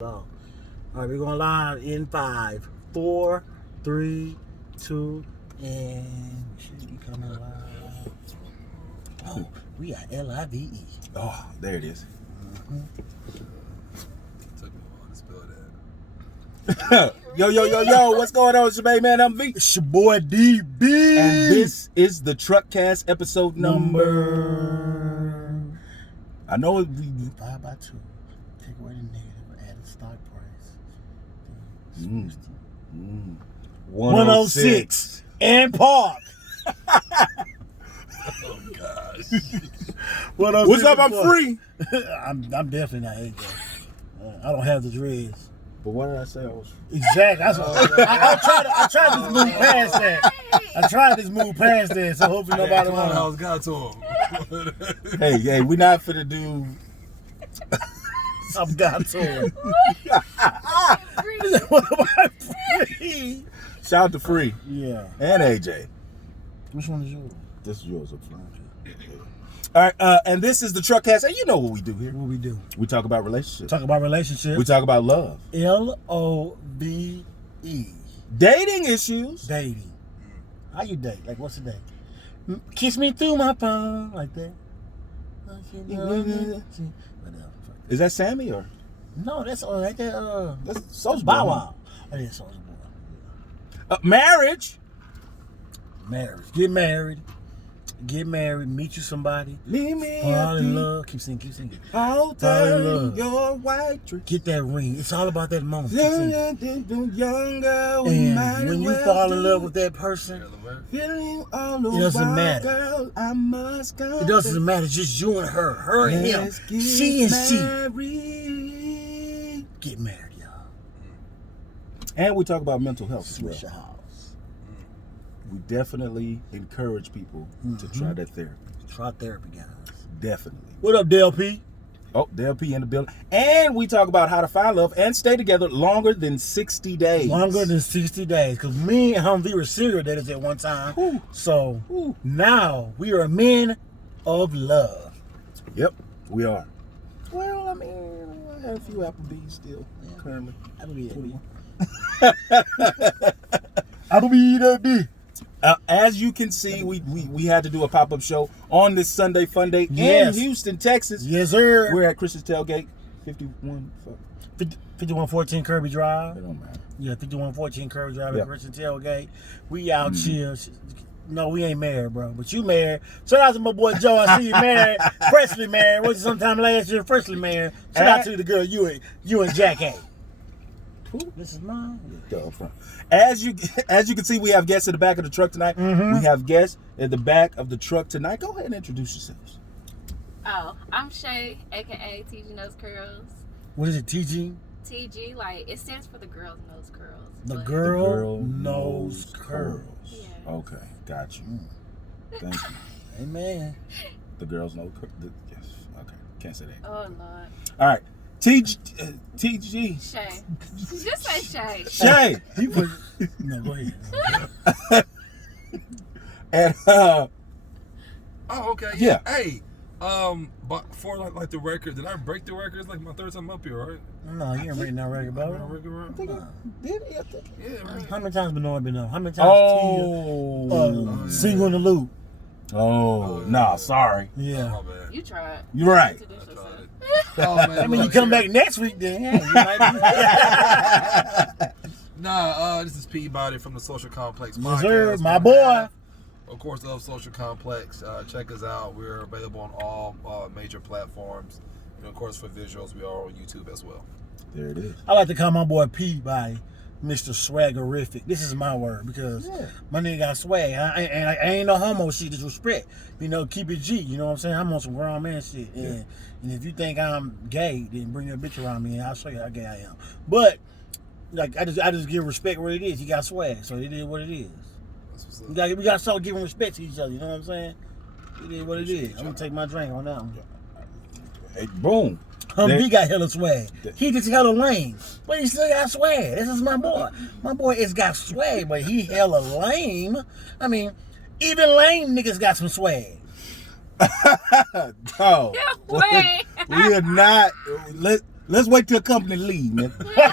So, all right, we're going live in 5, 4, 3, 2, and should be coming live. Oh, we are LIVE. Oh, there it is. Took me a while to spell that. Yo, what's going on? It's your main man, I'm V. It's your boy DB. And this is the Truckcast episode number. I know we 5 by 2. Take away the negative, add the stock price. 106 and park. Oh gosh. What's up? I'm free. I'm definitely not AJ. I don't have the dreads. But what did I say? I was Exactly. That's what I tried to move past that. I tried to move past that, so hopefully nobody Come on, wants. got to him. Hey, we not finna do. I've got to him. What about free? Shout out to Free Yeah. and AJ. Which one is yours? This is yours up front. All right, and this is the Truckcast. And you know what we do here. What we do? We talk about relationships. Talk about relationships. We talk about love. LOVE. Dating issues. Dating. How you date? Like, what's the date? Kiss me through my phone. Like that. Whatever. Is that Sammy or? No, that's right there. That's Soulja Bow Boy. Wow. That is Soulja Boy. Marriage. Marriage. Get married. Meet you somebody. Meet me Fall at in the love. Keep singing. altar, love. your white dress. Get that ring. It's all about that moment. Keep singing. Younger, And when you fall in love with that person, feeling all it doesn't over, matter. girl, I must go. it doesn't matter. It's just you and her. Her and him. Let's get She and she. married. Get married, y'all. And we talk about mental health as well. Switch your house. We definitely encourage people to try that therapy. Try therapy, guys. Definitely. What up, DLP? Oh, they'll be in the building. And we talk about how to find love and stay together longer than 60 days. Longer than 60 days. Because me and Humvee were serial daters at one time. Whew. So Whew. now we are men of love. Yep, we are. Well, I mean, I have a few Applebee's still currently. I believe that. 21. I believe that. As you can see, we had to do a pop-up show on this Sunday Fun Day Yes. in Houston, Texas. Yes, sir. We're at Chris's Tailgate, 5114 Kirby Drive. It don't matter. Yeah, 5114 Kirby Drive Yep. at Christian Tailgate. We out here. No, we ain't married, bro. But you married. Shout out to my boy Joe. I see you married. Freshly married. Was it sometime last year? Freshly married. Shout out to the girl you and Jack A. Who? This is mine. Go up front. As you can see, we have guests in the back of the truck tonight. Mhm. We have guests at the back of the truck tonight. Go ahead and introduce yourselves. Oh, I'm Shay, aka TG Nose Curls. What is it, TG? TG, like, it stands for the Girls Nose Curls. The but- girl knows curls. Yeah. Okay, got you. Thank you. Amen. The girls know. Yes. Okay. Can't say that. Oh, Lord. All right. TG. Shay. Just say Shay. Shay. You put, no, go ahead. And Oh, okay. Yeah. Hey, but for like the record, did I break the record? It's like my third time up here, right? No, you ain't reading that record, Am I bro. breaking right? did he? I think. Yeah, right. How many times Benoit been on? How many times Oh. single in the loop? Oh. Nah. Sorry. Yeah. Oh, my bad. You tried. You're right. Introduce I tried yourself. it. Oh, man, I mean, you look, come yeah. back next week, then. Yeah, you might be. Nah, this is Peabody from the Social Complex Yes, Podcast. sir, my boy. Of course, love Social Complex. Check us out. We're available on all major platforms. And of course, for visuals, we are on YouTube as well. There it is. I like to call my boy P by Mr. Swaggerific. This is my word because my nigga got swag. I ain't no homo shit. Just respect. You know, keep it G. You know what I'm saying? I'm on some grown man shit. And if you think I'm gay, then bring your bitch around me and I'll show you how gay I am. But like I just give respect where it is. He got swag, so it is what it is. That's what's up. We got to start giving respect to each other. You know what I'm saying? It is what it is. I'm gonna take my drink on that one. Hey, boom. He got hella swag. He just hella lame, but he still got swag. This is my boy. My boy has got swag, but he hella lame. I mean, even lame niggas got some swag. No. Wait. We are not. Let's wait till a company leave, man. Wait a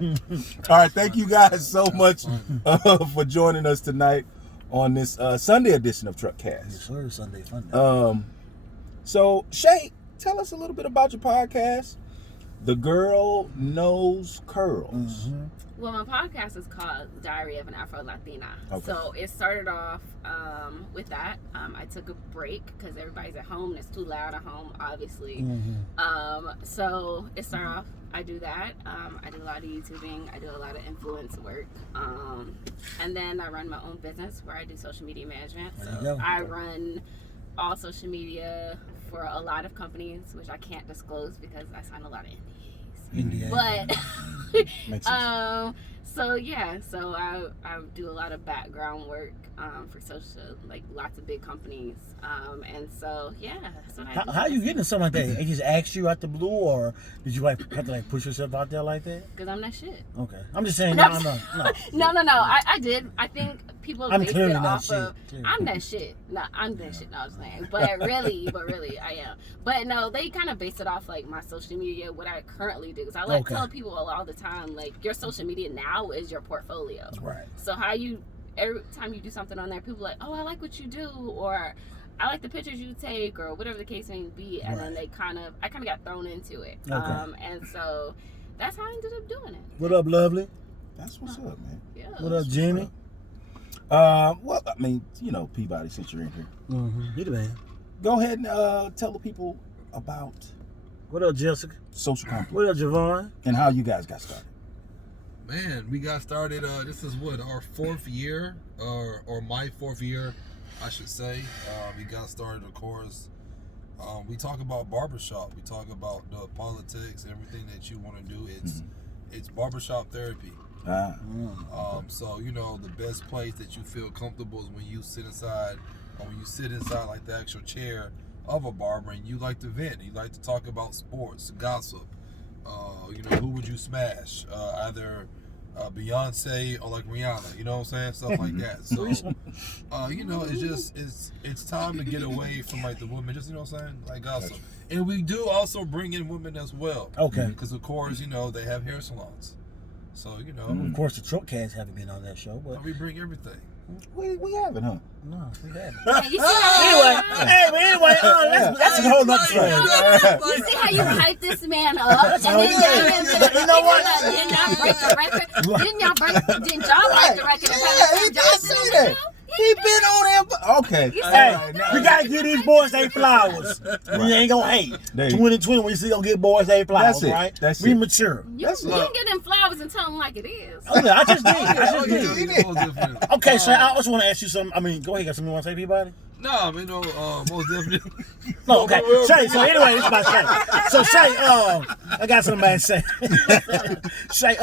minute. All right, thank you guys so much for joining us tonight on this Sunday edition of Truckcast. Yes, sir. Sunday fun. So Shay, tell us a little bit about your podcast, The Girl Knows Curls. Mm-hmm. Well, my podcast is called Diary of an Afro-Latina. Okay. So it started off with that. I took a break because everybody's at home and it's too loud at home, obviously. Mm-hmm. So it started off, I do that. I do a lot of YouTubing. I do a lot of influence work. And then I run my own business where I do social media management. There you So go. I run all social media for a lot of companies, which I can't disclose because I sign a lot of NDAs. Indiana. But Makes sense. so yeah, so I do a lot of background work for social, like lots of big companies, and so yeah, that's what I do. How you getting something like that? They just asked you out the blue, or did you like have to like push yourself out there like that? Because I'm that shit. Okay, I'm just saying. No. No. No. I did. I think people I'm base clearly it not off shit. of. I'm that shit. No, I'm that shit. No, I'm saying. But really, I am. But no, they kind of base it off like my social media, what I currently do. Because I like tell people all the time, like your social media now is your portfolio. Right. So every time you do something on there, people are like, oh, I like what you do, or I like the pictures you take, or whatever the case may be. And then I kind of got thrown into it. Okay. And so that's how I ended up doing it. What up, lovely? That's what's up, man. Yeah. What up, Jimmy? Well, I mean, you know, Peabody, since you're in here, Mm-hmm. You the man. go ahead and tell the people about What up, Jessica? Social Complex What up, Javon? and how you guys got started. Man, we got started. This is what, our fourth year, or my fourth year, I should say. We got started, of course. We talk about barbershop. We talk about the politics, everything that you want to do. It's barbershop therapy. So you know, the best place that you feel comfortable is when you sit inside, or when you sit inside like the actual chair of a barber, and you like to vent. You like to talk about sports, gossip. You know, who would you smash? Either Beyonce or like Rihanna. You know what I'm saying? Stuff like that. So, you know, it's time to get away from like the women. Just, you know what I'm saying? Like gossip. And we do also bring in women as well. Okay. Because of course, you know, they have hair salons. So, you know, Of course, the truck cats haven't been on that show, but we bring everything. We haven't, huh? no, we haven't. Yeah, you see how Anyway, that's a whole nother story. you see how you hype this man up, and then You know what? Didn't y'all break the record? Didn't y'all break the record? I see that. He been on there. Okay. Hey, we gotta give these boys their flowers. We ain't gonna hate. There you 2020, we still gonna give boys their flowers, That's it. right? That's we it. mature. You can get them flowers and tell them like it is. Okay, I just did. Okay, so I also want to ask you something. I mean, go ahead. Got something you want to say, Peabody? No, I mean, no, most definitely. No, okay. Shay, so anyway, this is about Shay. So Shay, I got something bad to say. Shay,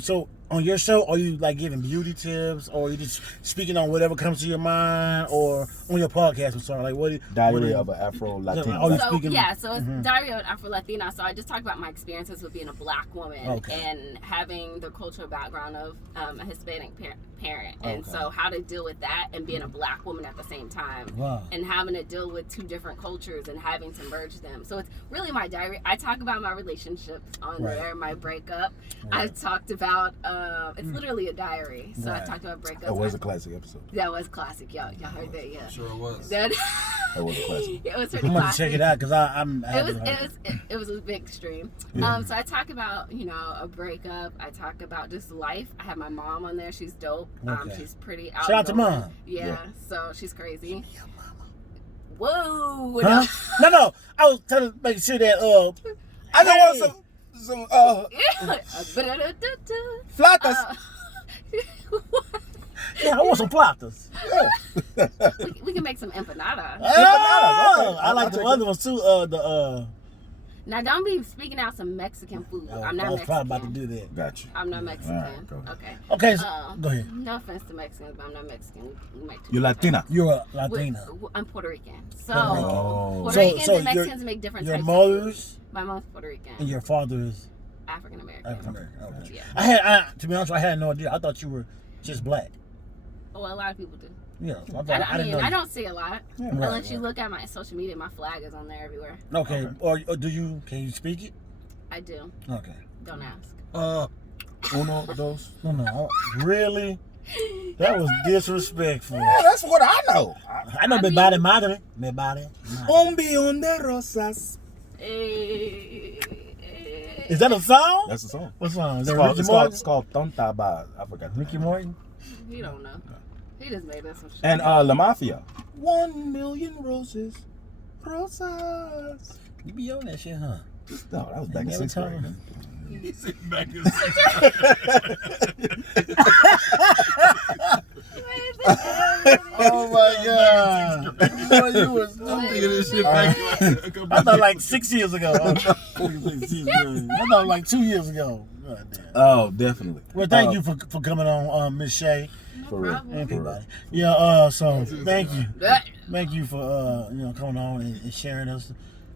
so on your show, are you like giving beauty tips, or are you just speaking on whatever comes to your mind, or on your podcast? I'm sorry, like what? Diary of an Afro-Latino. Oh, you So speaking? yeah, so it's Diary of an Afro-Latina. So I just talked about my experiences with being a black woman and having the cultural background of a Hispanic parent, and so how to deal with that and being a black woman at the same time, and having to deal with two different cultures and having to merge them. So it's really my diary. I talk about my relationships on there, my breakup. I talked about it's literally a diary. So I talked about breakups. That was a classic episode. That was classic. Y'all heard that? Yeah. Sure it was. That was a classic. It was I'm pretty gonna classic. check it out because It was a big stream. So I talk about, you know, a breakup. I talk about just life. I have my mom on there. She's dope. She's pretty outgoing. Shout out to mom. Yeah, so she's crazy. Whoa. Huh? No. I was trying to make sure that I don't want some flatas. Yeah, I want some platters. We can make some empanada. Oh, I like the other ones too. Now, don't be speaking out some Mexican food. I'm not I was Mexican. probably about to do that. Got you. I'm not Mexican. Right, go ahead. Okay. Okay, so, go ahead. No offense to Mexicans, but I'm not Mexican. We make You're Latina. You're a Latina. I'm Puerto Rican. So Puerto Puerto Ricans and Mexicans make different your types mother's of food. My mom's Puerto Rican. and your father's African American. African American. Okay. Yeah. To be honest, I had no idea. I thought you were just black. Well, a lot of people do. Yeah. I don't see a lot. Yeah. Unless you look at my social media, my flag is on there everywhere. Okay. Or can you speak it? I do. Okay. Don't ask. Uno, dos. No. Really? That was disrespectful. Yeah, that's what I know. I know me body, madre. Me body. Un billón de rosas. Is that a song? That's the song. What song? Is It's that called, Ricky Morton? it's called Tonta Ba. I forgot. Ricky Morton? He don't know. He just made up some shit. And La Mafia. 1 million roses. Rosas. You be on that shit, huh? No, that was back in Never 6th told grade. him. He's sitting back in Oh my God. Boy, you was I'm thinking this shit back I thought like 6 years ago. I thought like 2 years ago. God damn. Oh, definitely. Well, thank you for coming on, Miss Shay. For real. problem. And everybody. Yeah, so thank you. Thank you for coming on and sharing us.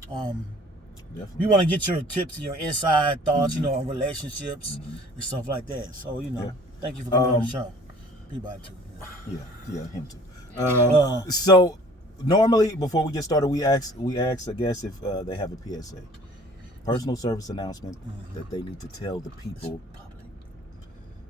Definitely. We want to get your tips, your inside thoughts, on relationships and stuff like that. So, thank you for coming on the show. Peabody too. Yeah, him too. So normally before we get started, we ask I guess if they have a PSA, personal service announcement that they need to tell the people.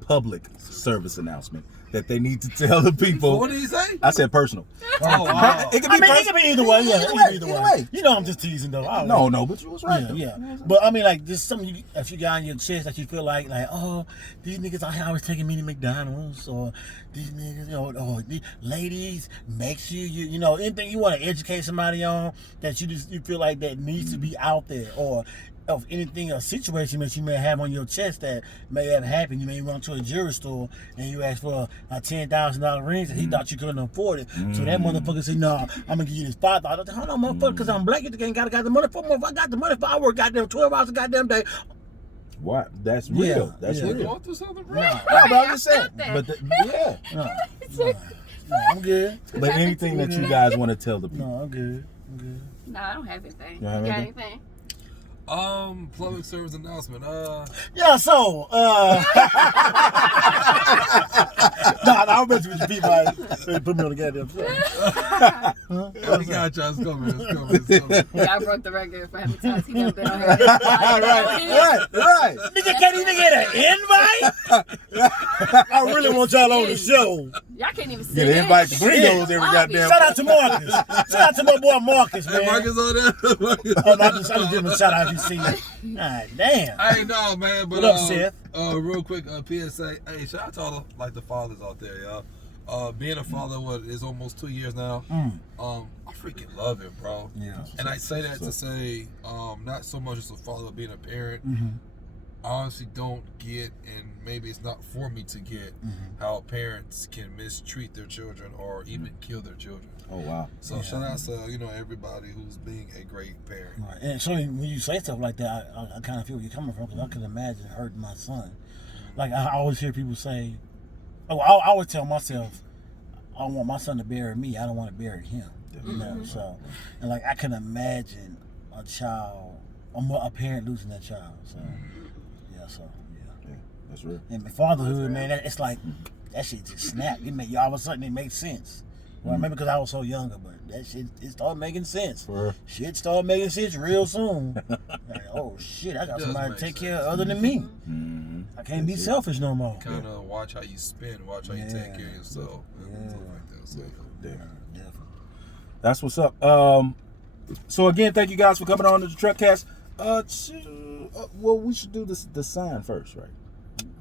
Public service announcement that they need to tell the people. What did he say? I said personal. Oh, wow. It could be it could be either way. Yeah, Either it way, could be either way. I'm just teasing though. No, but you was right. Yeah. But I mean, like, there's something if you got on your chest that you feel like, oh, these niggas out here always taking me to McDonald's, or these niggas, or these ladies, make sure you anything you want to educate somebody on that you feel like that needs to be out there, or of anything, a situation that you may have on your chest that may have happened. You may run to a jewelry store and you ask for a $10,000 ring and he thought you couldn't afford it. So that motherfucker said, no, I'm gonna give you this $5,000. Hold on, motherfucker, because I'm black. You ain't got the money for me. If I got the money for, I work goddamn 12 hours a goddamn day. What? That's real. Yeah, That's yeah. You real. going through something, bro? No, but I'm just saying. That's But no, I'm good. But anything that you guys want to tell the people. No, I'm good. No, I don't have anything. You don't have got anything? anything? Public service announcement. Yeah, so, I'm messing with you people. They put me on the goddamn show. We got y'all. Let's go, man. Yeah, I broke the record for hepatitis. He never been on here. Right. Nigga can't even get an invite? I really want y'all on the show. Y'all can't even see Get an invite to bring those every goddamn. Shout out to Marcus. Shout out to my boy Marcus, man. Marcus on there. I just give him a shout out if you see me. God damn. Hey, no, man. But, What up, Seth? Real quick, PSA. Hey, shout out to all the fathers out there, y'all. Being a father, is almost 2 years now. I freaking love it, bro. Yeah. And I say that to say, not so much as a father, but being a parent. I honestly don't get, and maybe it's not for me to get, how parents can mistreat their children or even kill their children. Oh wow. So shout out to everybody who's being a great parent. Right. And so when you say stuff like that, I kind of feel where you're coming from, because I can imagine hurting my son. Like, I always hear people say, I always tell myself, I want my son to bury me. I don't want to bury him. So, and like, I can imagine a parent losing that child. So, yeah. That's real. And fatherhood, man, it's like that shit just snapped. All of a sudden it makes sense. Well, maybe because I was so younger, but that shit, it started making sense. Shit started making sense real soon. Like, oh shit, I got somebody to take care of other than me. I can't be selfish no more. Kind of watch how you spend, watch how you take care of yourself. Stuff like that. So, Definitely. That's what's up. So again, thank you guys for coming on to the Truckcast. Well, we should do the sign first, right?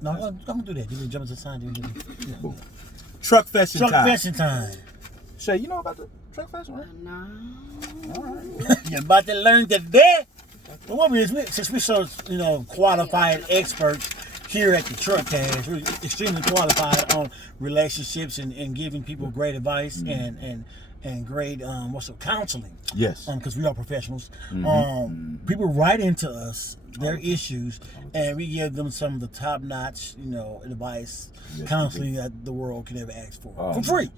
No, I'm gonna do that. You jump into the sign. Boom. Truck feshing Truck time. fishing time. Shay, you know about the truck feshing, right? No. All right. You're about to learn today. But what we is, since we're so qualified experts here at the Truckcast, we're extremely qualified on relationships and giving people great advice and great counseling. Yes. Because we are professionals. People write into us their issues, and we give them some of the top-notch, advice, counseling that the world could ever ask for. For free.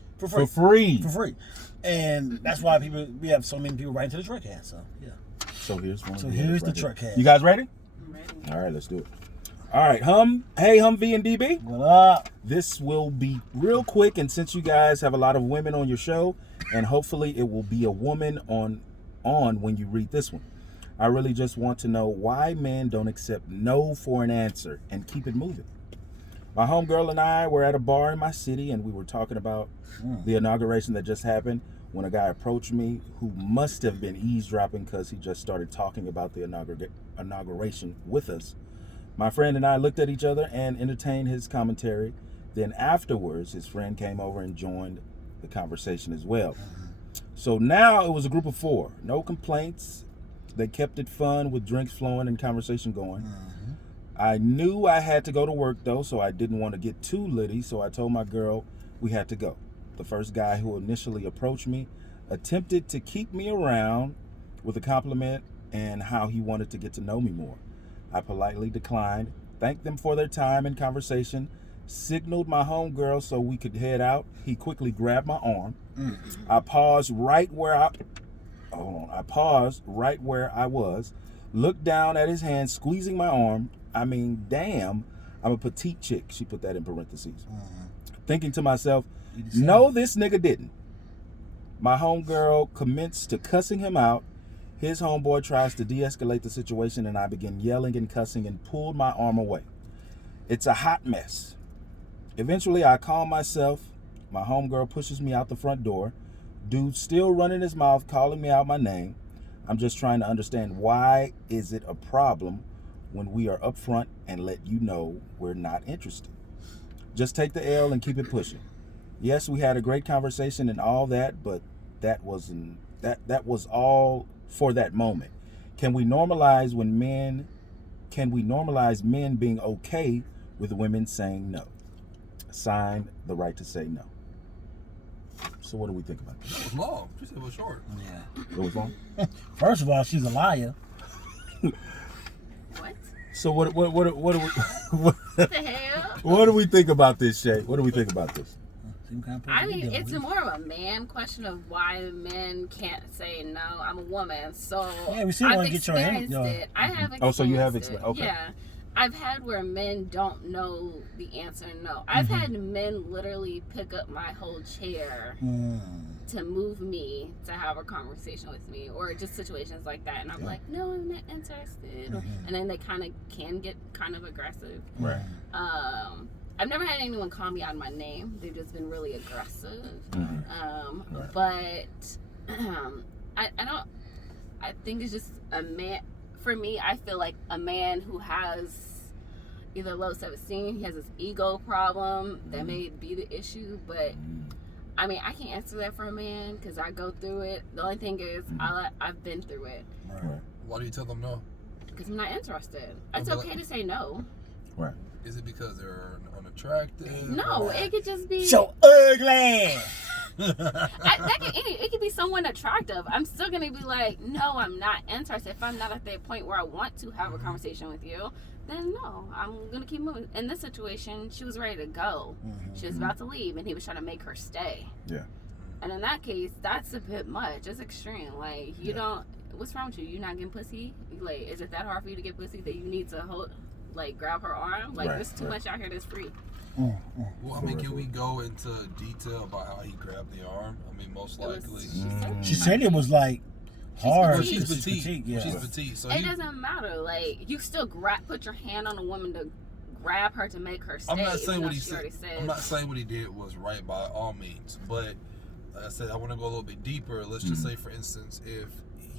For free. And that's why we have so many people writing to the Truckcast. So yeah. So here's one. So here's the Truckcast. You guys ready? I'm ready. All right, let's do it. All right, hey Humvee and DB. What up? This will be real quick, and since you guys have a lot of women on your show, and hopefully it will be a woman on when you read this one, I really just want to know why men don't accept no for an answer and keep it moving. My homegirl and I were at a bar in my city, and we were talking about the inauguration that just happened when a guy approached me who must have been eavesdropping because he just started talking about the inauguration with us. My friend and I looked at each other and entertained his commentary. Then afterwards, his friend came over and joined the conversation as well. So now it was a group of 4. No complaints. They kept it fun with drinks flowing and conversation going. I knew I had to go to work though, so I didn't want to get too litty, so I told my girl we had to go. The first guy who initially approached me attempted to keep me around with a compliment and how he wanted to get to know me more. I politely declined, thanked them for their time and conversation, signaled my homegirl so we could head out. He quickly grabbed my arm. I paused right where I was, looked down at his hand, squeezing my arm. I mean, damn, I'm a petite chick. She put that in parentheses. Thinking to myself, no, this nigga didn't. My homegirl commenced to cussing him out. His homeboy tries to de-escalate the situation, and I begin yelling and cussing and pulled my arm away. It's a hot mess. Eventually, I calm myself. My homegirl pushes me out the front door. Dude still running his mouth, calling me out my name. I'm just trying to understand, why is it a problem when we are upfront and let you know we're not interested? Just take the L and keep it pushing. Yes, we had a great conversation and all that, but that was all for that moment. Can we normalize men being okay with women saying no? Signed, the right to say no. So what do we think about this? It was long. She said it was short. Yeah. It was long? First of all, she's a liar. What? So what do we What the hell? what do we think about this, Shay? What do we think about this? I mean, it's more of a man question of why men can't say no. I'm a woman, so yeah, we still want to get your experienced it. I have experienced Oh, so you have experienced? Okay. Yeah. I've had where men don't know the answer no. I've had men literally pick up my whole chair to move me to have a conversation with me, or just situations like that. And I'm like, no, I'm not interested. And then they can get kind of aggressive. Right. I've never had anyone call me out of my name. They've just been really aggressive. But I think it's just a man. For me, I feel like a man who has either low self-esteem, he has this ego problem, that may be the issue. But I mean, I can't answer that for a man because I go through it. The only thing is, I've been through it. Right. Why do you tell them no? Because I'm not interested. It's okay to say no. Right. Is it because they're unattractive? No, it could just be so ugly. It could be someone attractive. I'm still gonna be like, no, I'm not interested. If I'm not at that point where I want to have a conversation with you, then no, I'm gonna keep moving. In this situation, she was ready to go. She was about to leave, and he was trying to make her stay. Yeah. And in that case, that's a bit much. It's extreme. Like, you don't. What's wrong with you? You're not getting pussy? Like, is it that hard for you to get pussy that you need to grab her arm? Like, there's too much out here that's free. Well, I mean, can we go into detail about how he grabbed the arm? I mean, most likely. She said it was like hard. She's petite. Yeah. She's petite. So it doesn't matter. Like, you still put your hand on a woman to grab her to make her stay. I'm not saying what he said. I'm not saying what he did was right by all means, but like I said, I want to go a little bit deeper. Let's just say, for instance, if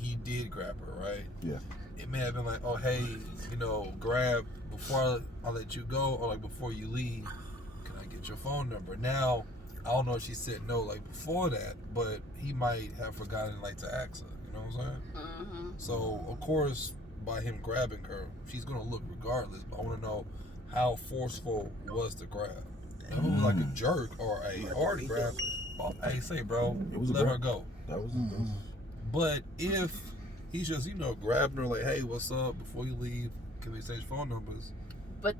he did grab her, right? Yeah. It may have been like, oh, hey, grab before I let you go, or like before you leave, can I get your phone number? Now, I don't know if she said no like before that, but he might have forgotten like to ask her. You know what I'm saying? So of course, by him grabbing her, she's gonna look regardless. But I want to know how forceful was the grab. If it was like a jerk or a hard grab, well, hey, say bro, let her go. That was But if he's just grabbing her like, hey, what's up? Before you leave, can we exchange phone numbers? But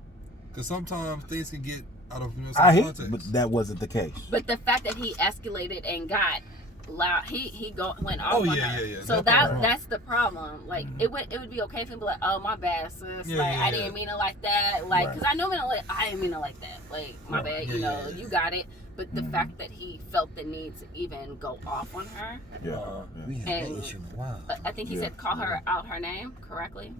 because sometimes things can get out of I hate, context. but that wasn't the case. But the fact that he escalated and got loud. He went off on her. Yeah. So that's the problem. Like it would be okay for him to be like, oh my bad, sis. I didn't mean it like that. Like because I know men are like, I didn't mean it like that. Like my bad. You got it. But the fact that he felt the need to even go off on her. I think he said call her out her name correctly.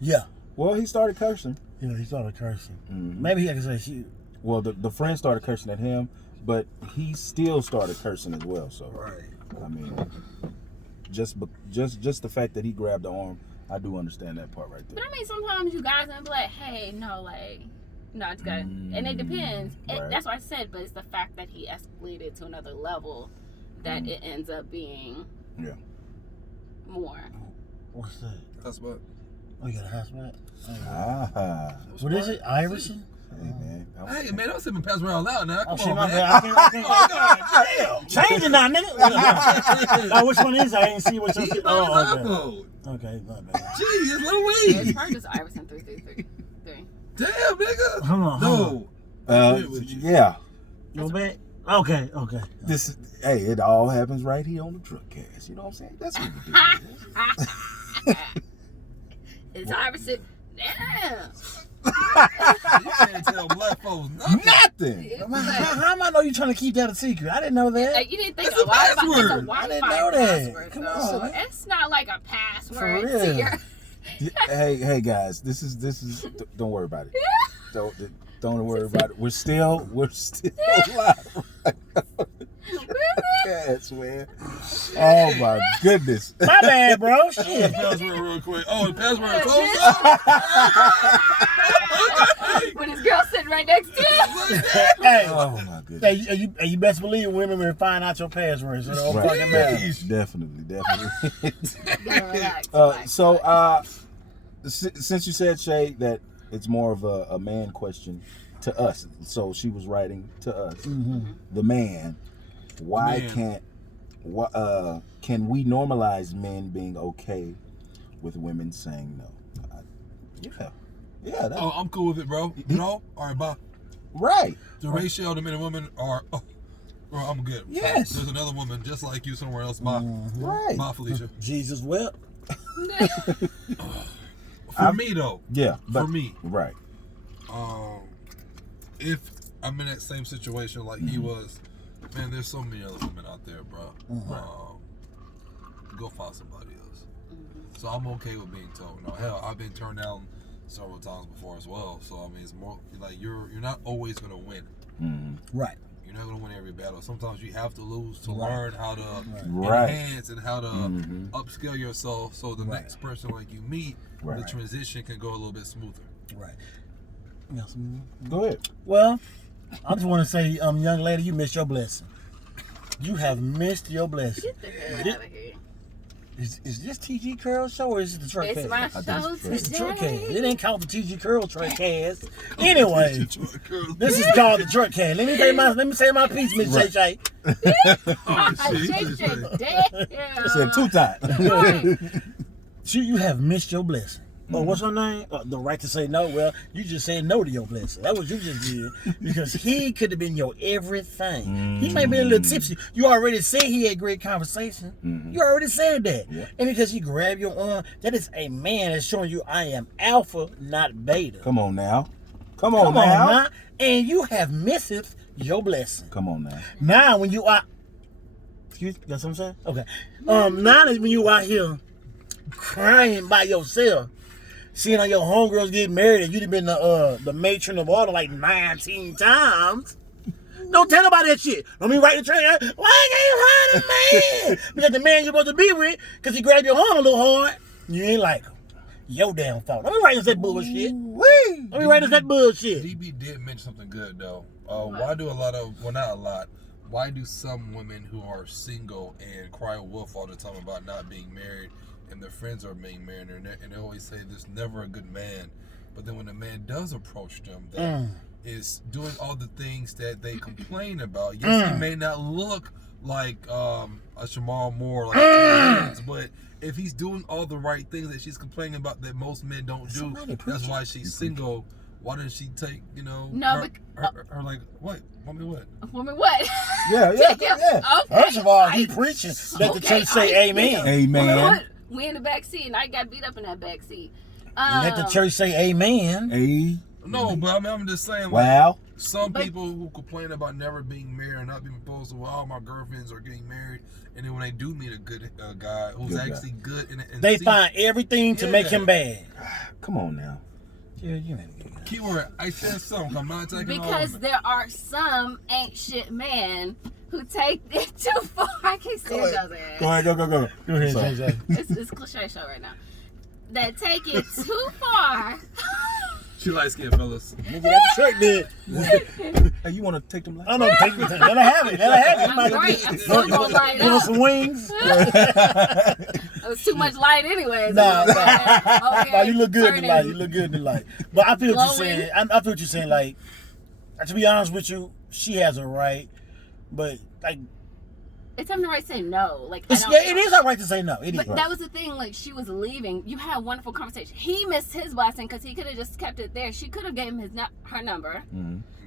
Yeah. Well, he started cursing. Yeah, he started cursing. Mm-hmm. Maybe he had to say she. Well, the friend started cursing at him, but he still started cursing as well. So, I mean, just the fact that he grabbed the arm, I do understand that part right there. But I mean, sometimes you guys gonna be like, hey, no, like, no, it's good, and it depends. That's what I said, but it's the fact that he escalated to another level that it ends up being more. What's that? Husband. Oh, you got a husband? What is it? Iverson? Hey man, don't sit and pass around loud now. Come on, man. I can't. Change it now, nigga. Oh, which one is it? I didn't see which one. Okay, not bad. Jeez, it's Lil Weed. It's probably just Iverson 333. Damn, nigga. Hold on. Yeah. No bad. Okay. It all happens right here on the truck cast. You know what I'm saying? That's what we do. It's Iverson. Damn. You can't tell black folks nothing. How am I know you trying to keep that a secret? I didn't know that. You didn't think it's a password. I didn't know that. Password, Come on. It's not like a password. For real. Hey guys, this is. Don't worry about it. Don't worry about it. We're still live. Cats, man. Oh my goodness. My bad, bro. Shit. Password real quick. Oh, the password closed up. When his girl sitting right next to him. Hey. Oh my goodness. Hey, you best believe women will find out your passwords. So don't fucking matter. Definitely. Relax. Since you said, Shay, that it's more of a man question to us, so she was writing to us. Mm-hmm. The man. Can we normalize men being okay with women saying no? Yeah. I'm cool with it, bro. No? All right, bye. Right. The ratio of the men and women are, bro, I'm good. Yes. There's another woman just like you somewhere else. Bye. Right. Bye, Felicia. Jesus wept. For me, though. Yeah. For me. Right. If I'm in that same situation like he was, man, there's so many other women out there, bro. Go find somebody else. So I'm okay with being told no. Hell, I've been turned down several times before as well. So I mean, it's more like you're not always gonna win. Right. You're not gonna win every battle. Sometimes you have to lose to learn how to enhance and how to upscale yourself. So the next person like you meet, the transition can go a little bit smoother. Right. Go ahead. Well, I just want to say, young lady, you missed your blessing. You have missed your blessing. Get the hell out of here. Is this TG Curl show or is it the truck cast? It's my show It's the truck cast. today. It ain't called the TG Curl truck cast. Anyway, this is called the truck cast. Let me say my piece, Miss Shay Shay. I said 2 times. You have missed your blessing. Oh, what's her name? The right to say no. Well, you just said no to your blessing. That's what you just did. Because he could have been your everything. He may be a little tipsy. You already said he had great conversation. You already said that. Yeah. And because he grabbed your arm, that is a man that's showing you I am alpha, not beta. Come on now. Come on now. And you have missed your blessing. Come on now. Now when you are... Excuse me? Got something to say? Okay. Now that when you out here crying by yourself, seeing how your homegirls get married and you've been the matron of order like 19 times. Don't tell nobody that shit. Don't be writing the train. Why can't you hide a man? Because the man you're supposed to be with, because he grabbed your arm a little hard, you ain't like him. Your damn fault. Don't be writing that bullshit. Don't be writing that bullshit. DB did mention something good though. Why do not a lot, why do some women who are single and cry wolf all the time about not being married and their friends are being married, and they always say there's never a good man, but then when a man does approach them that is doing all the things that they complain about, yes, he may not look like a Jamal Moore, but if he's doing all the right things that she's complaining about that most men don't do, that's why she's single why didn't she take, No, her like, what? Woman what? Woman what? Yeah. Okay. First of all, he preaching. Let the church say amen. Amen. We in the back seat, and I got beat up in that back seat. Let the church say amen. No, but I'm just saying, like, Wow. some people who complain about never being married or not being proposed to, well, all my girlfriends are getting married, and then when they do meet a good guy who's actually good, and they find everything to make him bad. Come on now. Yeah, you ain't good. Keyword, I said something. I'm not taking because there are some ain't shit men who take it too far. I can't say it doesn't. Go ahead, go. Go ahead, JJ. It's cliche show right now. That take it too far. She light skinned fellas. Nigga, that trick did. Hey, you want to take them? I don't know. Let her have it. I'm great. I'm still gonna light Give up. us some wings. It was too much light anyways. Nah, Okay, you look good in the light. turning. You look good in the light. But I feel what you're Glowing. saying. I feel what you're saying. Like, to be honest with you, she has a right. But like, It's having the right to say no. Like, it is her right to say no. It is. But that was the thing. Like, she was leaving. You had a wonderful conversation. He missed his blessing because he could have just kept it there. She could have gave him her number,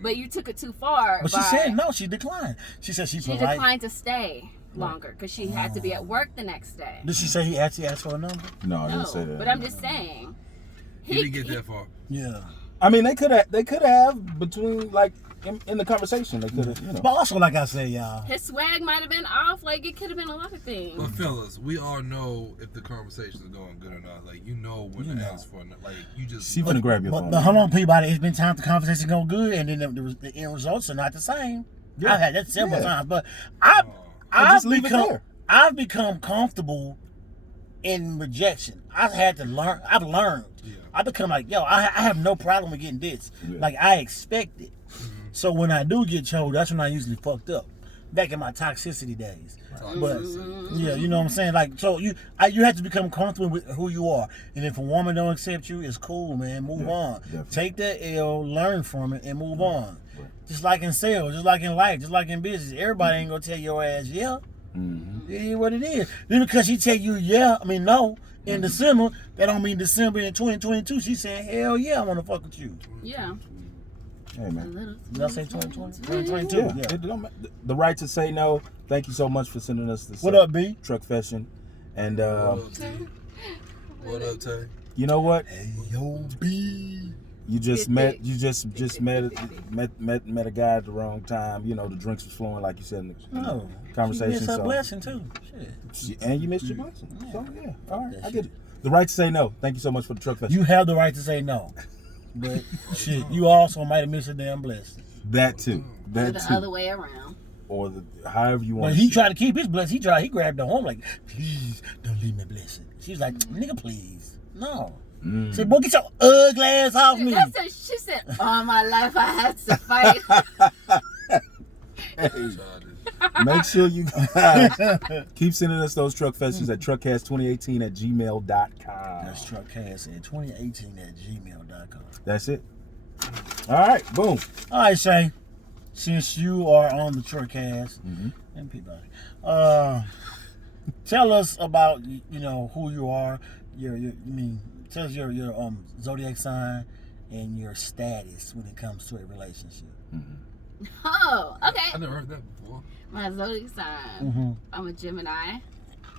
but you took it too far. But she said no. She declined. She said she declined to stay longer because she had to be at work the next day. Did she say he actually asked for a number? No, I didn't say that. But I'm just saying. He didn't get that far. Yeah. I mean, they could have between, like, in the conversation. They could have, But also, like I said, y'all, His swag might have been off. Like, it could have been a lot of things. But fellas, we all know if the conversation is going good or not. Like, when to ask for it. Like, you just. She finna grab your phone. But hold on, people. It's been time the conversation go good, and then the end results are not the same. Yeah. I've had that several times, but I've become comfortable in rejection. I've learned. Yeah. I become like, yo, I have no problem with getting this. Yeah. Like, I expect it. So when I do get chose, that's when I usually fucked up. Back in my toxicity days. But yeah, you know what I'm saying? Like, so you have to become comfortable with who you are. And if a woman don't accept you, it's cool, man. Move on. Definitely. Take that L, learn from it, and move on. Right. Just like in sales, just like in life, just like in business. Everybody ain't gonna tell your ass yeah. It is what it is. Then because she tell you no in December, that don't mean December in 2022. She saying, hell yeah, I wanna fuck with you. Yeah. Hey, man. Did I say 2020? 2022. Yeah. The right to say no. Thank you so much for sending us this. What up, B? Truck Fashion. And What up, Tay? you know what? Hey, yo, B. You just met a guy at the wrong time. You know, the drinks was flowing like you said in the conversation. She missed her so blessing too. Shit. And you missed your blessing. So yeah, all right, I get it. The right to say no. Thank you so much for the Truck Fashion. You have the right to say no. But shit, you also might have missed a damn blessing. That too. Or the other way around. Or however you want. When he tried to keep his blessing, he grabbed the home like, please don't leave my blessing. She's like, nigga, please. No. She said, boy, get your ugly ass off me. She said, all my life I had to fight. Hey, make sure you guys keep sending us those truck festivals at truckcast2018@gmail.com. That's truckcast2018@gmail.com. That's it. All right, boom. All right, Shay. Since you are on the Truckcast, and Peabody, tell us about who you are. Tell us your zodiac sign and your status when it comes to a relationship. Oh, okay. I never heard that before. My zodiac sign. I'm a Gemini.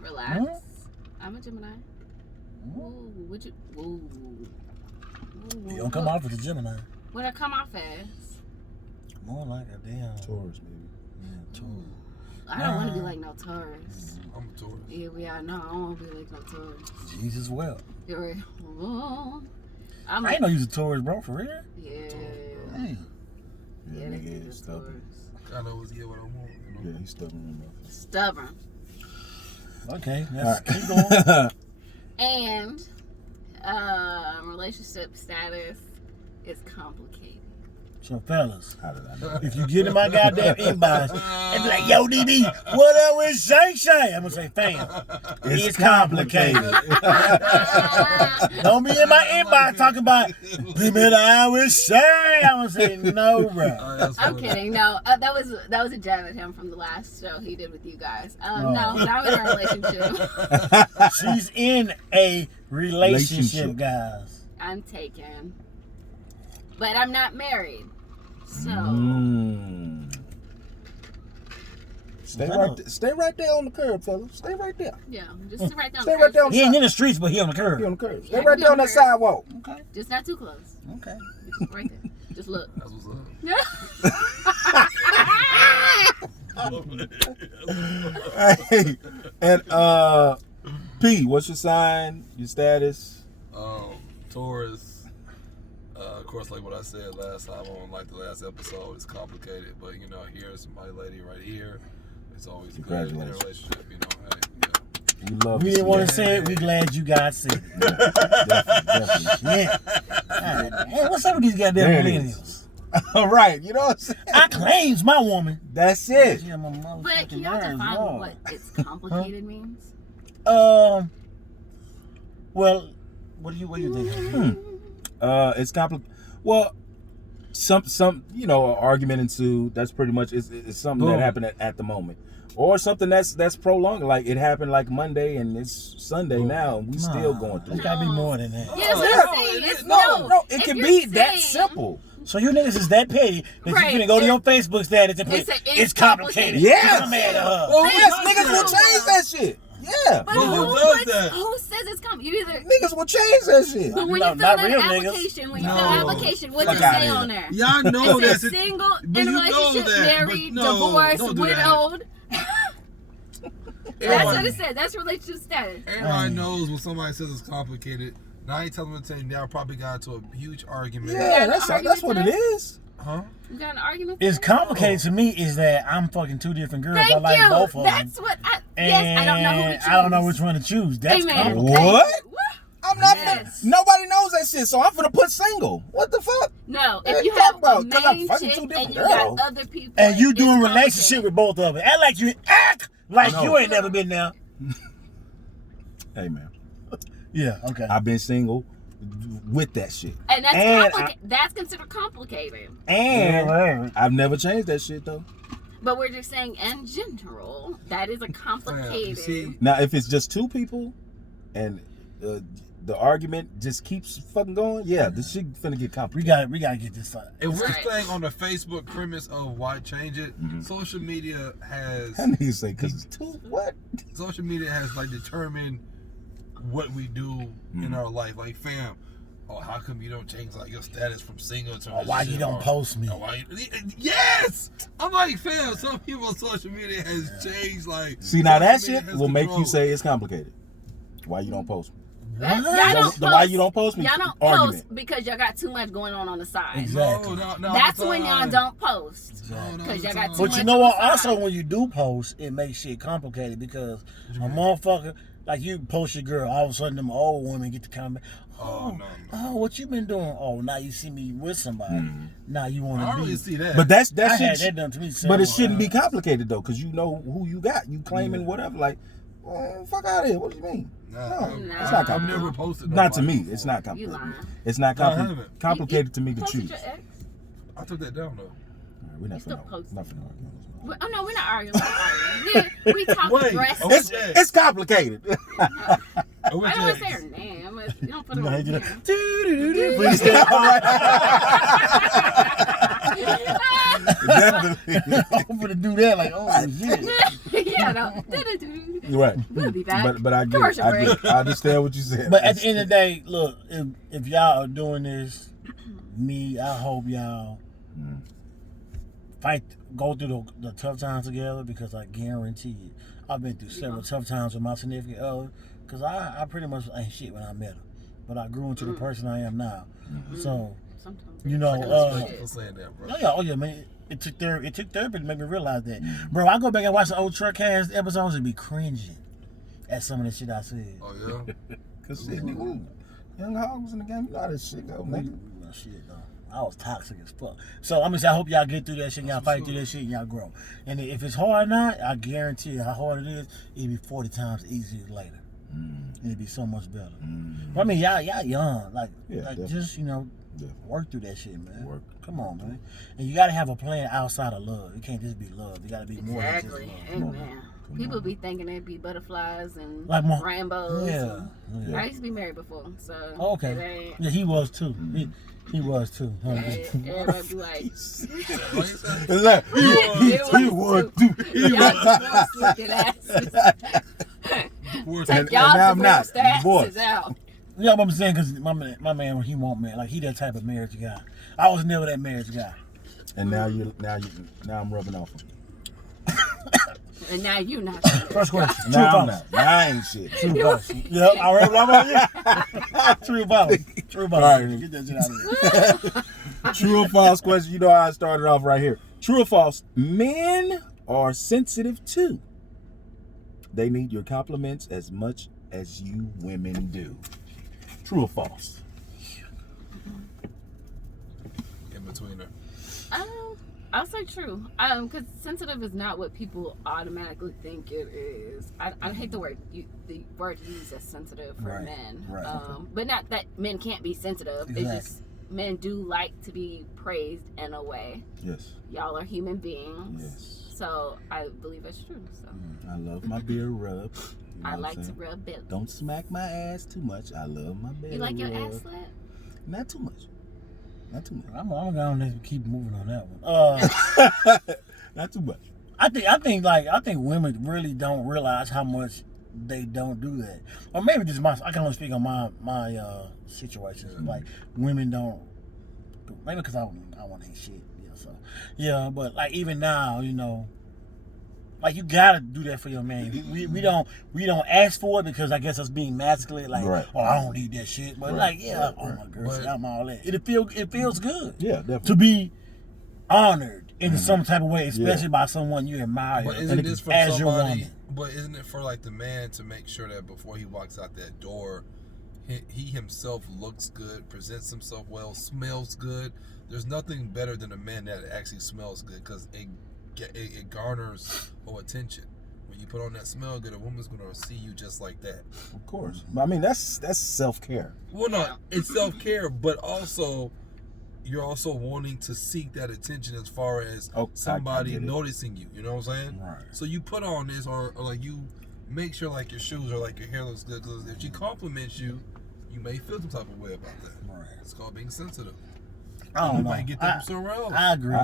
Relax. I'm a Gemini. Ooh, would you? Ooh. You don't come off as a Gemini. What I come off as? More like a damn Taurus, maybe. Yeah, Taurus. I don't want to be like no Taurus. I'm a Taurus. Yeah, we are. No, I don't want to be like no Taurus. Jesus well. You're right. I ain't know you was a Taurus, bro, for real. Yeah. Dang. Yeah, nigga is stubborn. I know what's what I want. Yeah, he's stubborn. Stubborn. Okay, let's keep going. And relationship status is complicated. So, fellas, How did I know? if you get in my goddamn inbox and be like, yo, DB, what up with Shay Shay? I'm going to say, fam, it's complicated. Don't be in my inbox talking about, baby, I with Shay. I'm going to say, no, bro. I'm kidding. No, that was a jab at him from the last show he did with you guys. No, not in a relationship. She's in a relationship, guys. I'm taken. but I'm not married. So stay right there on the curb, fella. Stay right there. yeah, just sit right down. Stay right there on the He ain't in the streets, but he on the curb. He on the curb. Stay Yeah, right he there on on the that curb. sidewalk. Okay. Just not too close. Okay. Just right there. Just look. That's what's up. Hey, and P, what's your sign? Your status? Taurus. Of course, like what I said last time on, like the last episode, it's complicated. But you know, here's my lady right here. It's always good in a relationship. You know, hey, yeah. We love. We didn't want to say it. We glad you guys said it. Definitely. Yeah. Hey, what's up with these goddamn millennials? All right, you know what I'm saying? I claims my woman. That's it. Yeah, my But motherfucking can y'all nerves, define Lord. what it's complicated means? Well, what do you think? It's complicated. Well, some you know, an argument ensued. That's pretty much it's something that happened at the moment, or something that's prolonged. Like it happened like Monday and it's Sunday now, and we still going through. It's gotta be more than that. Yes, No, it can be that simple. So you niggas is that petty that Right. you finna go to your Facebook status and put it's complicated. Yeah. I'm mad at her. Well, yes, niggas will change that shit. Yeah. But Well, who does that? who says it's complicated? You either. Niggas will change that shit. But when No, you fill not out real an niggas. application, what does No. it Fuck say outta on here. there? Y'all know It that's says single, but in a you know relationship, that, married, but no, divorced, don't do that. widowed. That's what Everybody- it says. That's relationship status. Everybody knows when somebody says it's complicated. Now I ain't telling them to say now probably got into a huge argument. Yeah, an that's argument what it today? is. Huh? You got an argument? It's today? complicated to me is that I'm fucking two different girls. Thank I like you. both of them. That's what I. Yes, I don't know who to choose. I don't know which one to choose. That's Amen. complicated. What? Thank you. I'm not. Yes. Nobody knows that shit, so I'm finna put single. What the fuck? No, What if you you have talking a about? 'Cause I'm main fucking chick two and different you girls. got other people, And you it's doing complicated. relationship with both of them. Act like No. you ain't never been there. Hey man, Yeah, okay. I've been single with that shit, And that's And complicated. That's considered complicated. And I've never changed that shit though. But we're just saying, in general, that is a complicated. see, Now, if it's just two people, and the argument just keeps fucking going, yeah, this shit finna get we complicated. gotta get this side. if we're Right. staying on the Facebook premise of why change it, social media has That nigga say, cause it's two what? social media has like determined what we do in our life. Like, fam, oh, how come you don't change like your status from single to Or why you relationship, don't or- post me? or why you- yes, I'm like, fam. Some people on social media has changed. Like, See, now that social media shit has will make you control. say it's complicated. Why you don't post me? Y'all What? don't The why post- you don't post me? Y'all don't Argument. post because y'all got too much going on the side. Exactly. No, That's when y'all don't post. No, Because y'all got too But much you know on what? the side. Also, when you do post, it makes shit complicated because a motherfucker, like you post your girl, all of a sudden them old women get to comment, Oh, no. what you been doing? Oh, now you see me with somebody. Now you want I to don't be. really see that. But that I had shit. that done to me. But it several shouldn't be times. complicated though, cause you know who you got. You claiming whatever. Like, fuck out of here. What do you mean? Nah, No, No. it's not I've complicated. never posted. Not to nobody me. before. It's not You complicated. lying. It's not No, I haven't. complicated to me to Posted choose. your ex? I took that down though. We're not You still finna post. not finna argue on this one. Oh no, we're not arguing. We're not arguing. We talk Wait, aggressive. okay. It's complicated. I I don't want to say her name. But you don't put her on You know, here. Please stay Definitely. I'm gonna do that. Like, oh shit. Yeah, no. Right. We'll be back. But I get Commercial it. break. I understand what you said. But at the end of the day, look, if y'all are doing this, I hope y'all go through the tough times together, because I guarantee you, I've been through several tough times with my significant other, because I pretty much ain't shit when I met her, but I grew into the person I am now. So, Sometimes. you know, Thank you for saying that, bro. oh yeah, man. It took therapy to make me realize that. Bro, I go back and watch the old Truckcast episodes and be cringing at some of the shit I said. Oh yeah. Cause shit, nigga, young hog was in the game. You know how this shit go, nigga. Well, shit, though. I was toxic as fuck. So I'm gonna say, I hope y'all get through that shit, y'all fight through that shit, and y'all grow. And if it's hard or not, I guarantee you how hard it is, it'll be 40 times easier later. It'll be so much better. But I mean, y'all young, like definitely. just Yeah. work through that shit, man. Work. Come on, man. And you gotta have a plan outside of love. It can't just be love. You gotta be more than just Exactly. love. Amen. People be thinking it'd be butterflies and like rainbows. Yeah. I used to be married before, so okay. Yeah, he was too. He was too. Everybody be like, he was too. Take y'all now I'm not. stats out. Yeah, I'm saying because my man, he won't marry. Like he that type of marriage guy. I was never that marriage guy. And now I'm rubbing off on you. And now you not. First question. Now I'm not. Now I ain't shit. True false. Yep, I already love on you. True false. True false. All right. Get that shit out of here. True or false question. You know how I started off right here. True or false? Men are sensitive too. They need your compliments as much as you women do. True or false? In between her. I'll say true. Because sensitive is not what people automatically think it is. I hate the word used as sensitive for men. Right. But not that men can't be sensitive. Exactly. It's just men do like to be praised in a way. Yes. Y'all are human beings. Yes. So I believe it's true. So I love my beard rubbed. You know I like to rub belly. Don't smack my ass too much. I love my belly. You like your rub. ass slapped? Not too much. Not too much. I'm gonna keep moving on that one. Not too much. I think women really don't realize how much they don't do that, or maybe just I can only speak on my situations. Like women don't, maybe because I want to hate shit. Yeah, but like even now, you know, like you gotta do that for your man. We don't ask for it because I guess us being masculine, like oh I don't need that shit, but like oh my girl, I'm all that. It feels good. Yeah, definitely. To be honored in some type of way, especially by someone you admire. But isn't this for as somebody? Your woman. But isn't it for like the man to make sure that before he walks out that door, he himself looks good, presents himself well, smells good? There's nothing better than a man that actually smells good because it garners attention. When you put on that smell good, a woman's gonna see you just like that. Of course. I mean that's self-care. Well, no, it's self-care, but also you're also wanting to seek that attention as far as somebody noticing you. You know what I'm saying? Right. So you put on this, or like you make sure like your shoes or like your hair looks good. Because if she compliments you, you may feel some type of way about that. Right. It's called being sensitive. I don't know. Might get that from somewhere else. I agree. I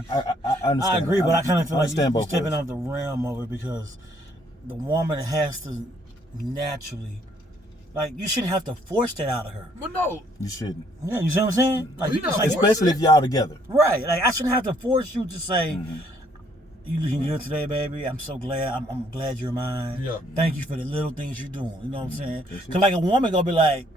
understand. I agree, but I kind of feel like you're stepping ways. off the realm of it because the woman has to naturally, like, you shouldn't have to force that out of her. Well, no. You shouldn't. Yeah, you see what I'm saying? Like, especially if y'all together. Right. Like, I shouldn't have to force you to say, you looking good today, baby. I'm so glad. I'm glad you're mine. Yeah. Thank you for the little things you're doing. You know what I'm saying? Because, like, a woman going to be like,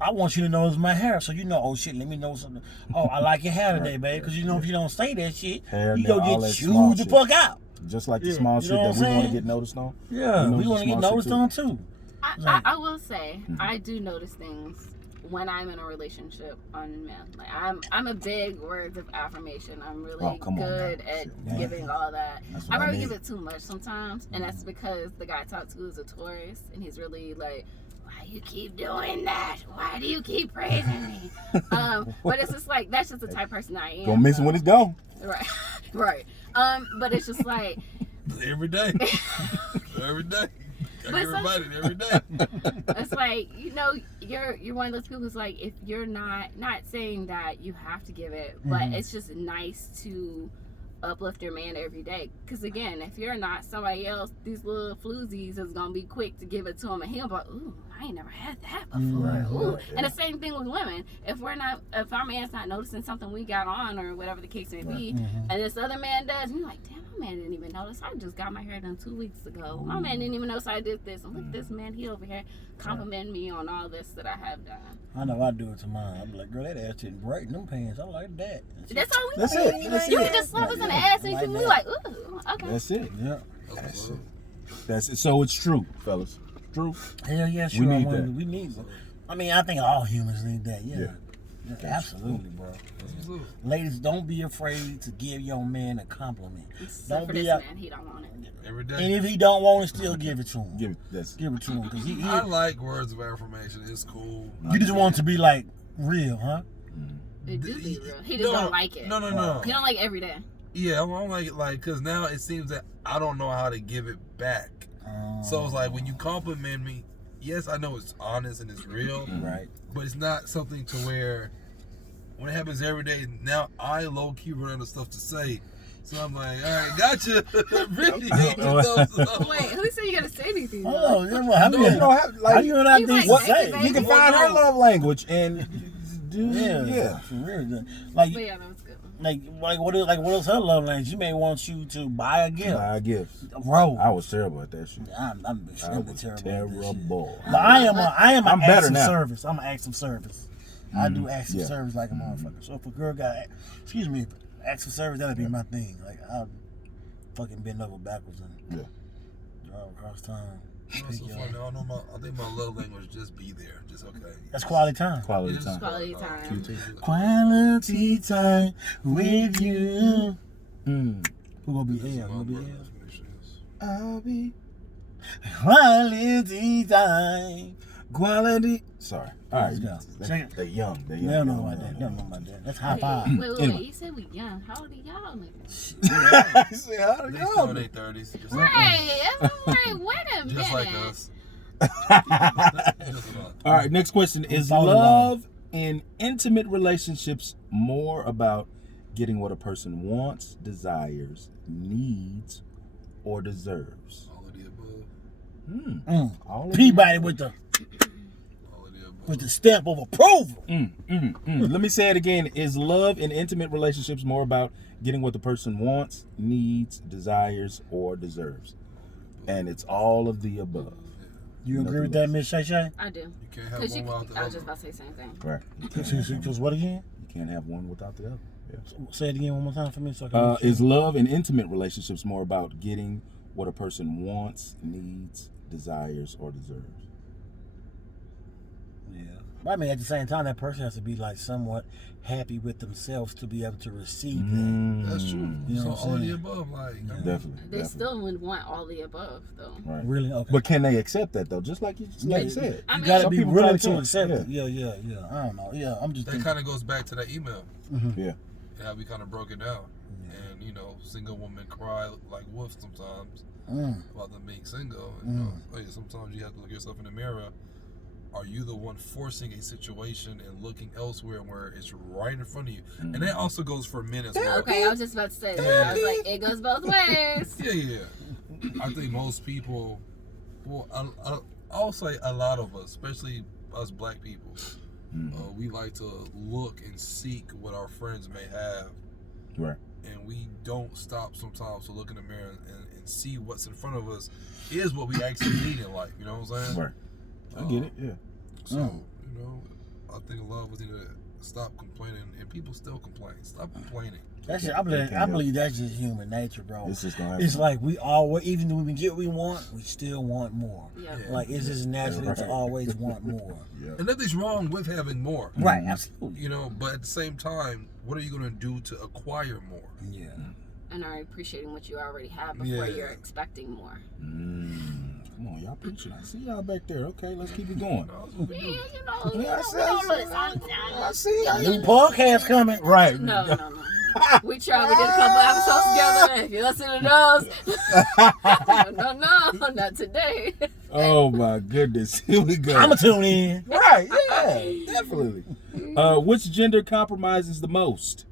I want you to notice my hair, so you know, oh shit, let me know something. Oh, I like your hair today, babe, because you know if you don't say that shit, you go get chewed the fuck out. Just like the small shit that we want to get noticed on. Yeah, we want to get noticed on too. I will say, I do notice things when I'm in a relationship on men. Like I'm a big words of affirmation. I'm really good at giving all that. I probably give it too much sometimes, and that's because the guy I talk to is a Taurus, and he's really like, why you keep doing that? Why do you keep praising me? But it's just like, that's just the type of person I am. Gonna miss him when it's gone. Right, right. But it's just like every day. Every day. I get reminded every day. It's like, you know, you're one of those people who's like, if you're not saying that you have to give it, but it's just nice to uplift your man every day. Because again, if you're not somebody else, these little floozies is gonna be quick to give it to him, and he'll be like, ooh, I ain't never had that before. Ooh. And the same thing with women. If our man's not noticing something we got on or whatever the case may be, and this other man does, and you're like, damn, my man didn't even notice. I just got my hair done 2 weeks ago. My man didn't even notice I did this. And look at this man, he over here complimenting me on all this that I have done. I know I do it to mine. I'm like, girl, that ass is bright in them pants. I like that. That's all we That's need. it. You can just slap us in the ass and you can be like, ooh, okay. That's it. Yeah. That's it. So it's true, fellas. True. Hell yeah, sure. We need that. We need. I mean, I think all humans need that. Yeah. Absolutely, bro. Ladies, don't be afraid to give your man a compliment. Don't be man, he don't want it. Every day. And if he don't want it, still give it to him. Give it to him. Cause I like words of affirmation. It's cool. You just want it to be like real, huh? It do be real. He just don't like it. No. He don't like it every day. Yeah, I'm like, because now it seems that I don't know how to give it back. So it's like when you compliment me, yes, I know it's honest and it's real, right? But it's not something to where when it happens every day. Now I low key run out of stuff to say, so I'm like, all right, gotcha. Really? Wait, who said you gotta say anything? Oh, how do you don't have like? How do you not think say? You can find her love language and do yeah. Really good. Like, but yeah, that was good. Like what is her love language? She may want you to buy a gift. Buy a gift. Bro, I was terrible at that shit. I'm extremely terrible. But I am I'm an better acts of now. service. I'm an acts of service. I do acts of service like a motherfucker. So if a girl got, acts of service, that'd be my thing. Like I'll fucking bend over backwards and drive across town. That's so funny. I think my love language just be there. Just okay. That's quality time. Quality time. Quality time. Quality time with you. Who gonna be L? Gonna be L? I'll be quality time. Quality. Sorry. All right. They're young. They don't know about that. They don't know about that. That's high five. Wait. You said we young. How old are y'all niggas? I said, how old are y'all? In their 30s. Right. Wait a minute. Just like us. All right. Next question: is love in intimate relationships more about getting what a person wants, desires, needs, or deserves? All of the above. All of Peabody with the stamp of approval. Let me say it again. Is love in intimate relationships more about getting what the person wants, needs, desires, or deserves? And it's all of the above. You agree with that, Miss Shay Shay? I do. You can't have one without the other. I was just about to say the same thing. Right. Because what again? You can't have one without the other. Yeah. Say it again one more time for me. So I can is love in intimate relationships more about getting what a person wants, needs, desires, or deserves? Yeah. But I mean, at the same time, that person has to be like somewhat happy with themselves to be able to receive that. That's true. You know so what I'm all of the saying? above, like Definitely. They still would want all the above, though. Right. Really? Okay. But can they accept that though? Just like you said. You gotta some be people willing probably to can't. accept it. Yeah. I don't know. Yeah, I'm just that thinking. kind of goes back to that email. Yeah. And how we kind of broke it down. And single women cry like wolves sometimes about them being single. And, sometimes you have to look yourself in the mirror. Are you the one forcing a situation and looking elsewhere where it's right in front of you? And that also goes for men as well. Okay, I was just about to say that. I was like, it goes both ways. Yeah. I think most people, well, I'll say a lot of us, especially us black people, we like to look and seek what our friends may have. Right. And we don't stop sometimes to look in the mirror and see what's in front of us is what we actually need in life. You know what I'm saying? Right. I get it, yeah. So, I think a lot of us need to stop complaining, and people still complain. Stop complaining. That's just, I believe that's just human nature, bro. It's just gonna happen. It's like we always, even when we get what we want, we still want more. Yeah. Like it's just natural to always want more. Yeah. And nothing's wrong with having more. Right, absolutely. But at the same time, what are you going to do to acquire more? Yeah. And are appreciating what you already have before you're expecting more. Come on, y'all preaching. I see y'all back there. Okay, let's keep it going. I see. New podcast coming. Right. No. We tried. We did a couple episodes together. If you listen to those, no, not today. Oh my goodness. Here we go. I'ma tune in. Right, yeah, definitely. Which gender compromises the most?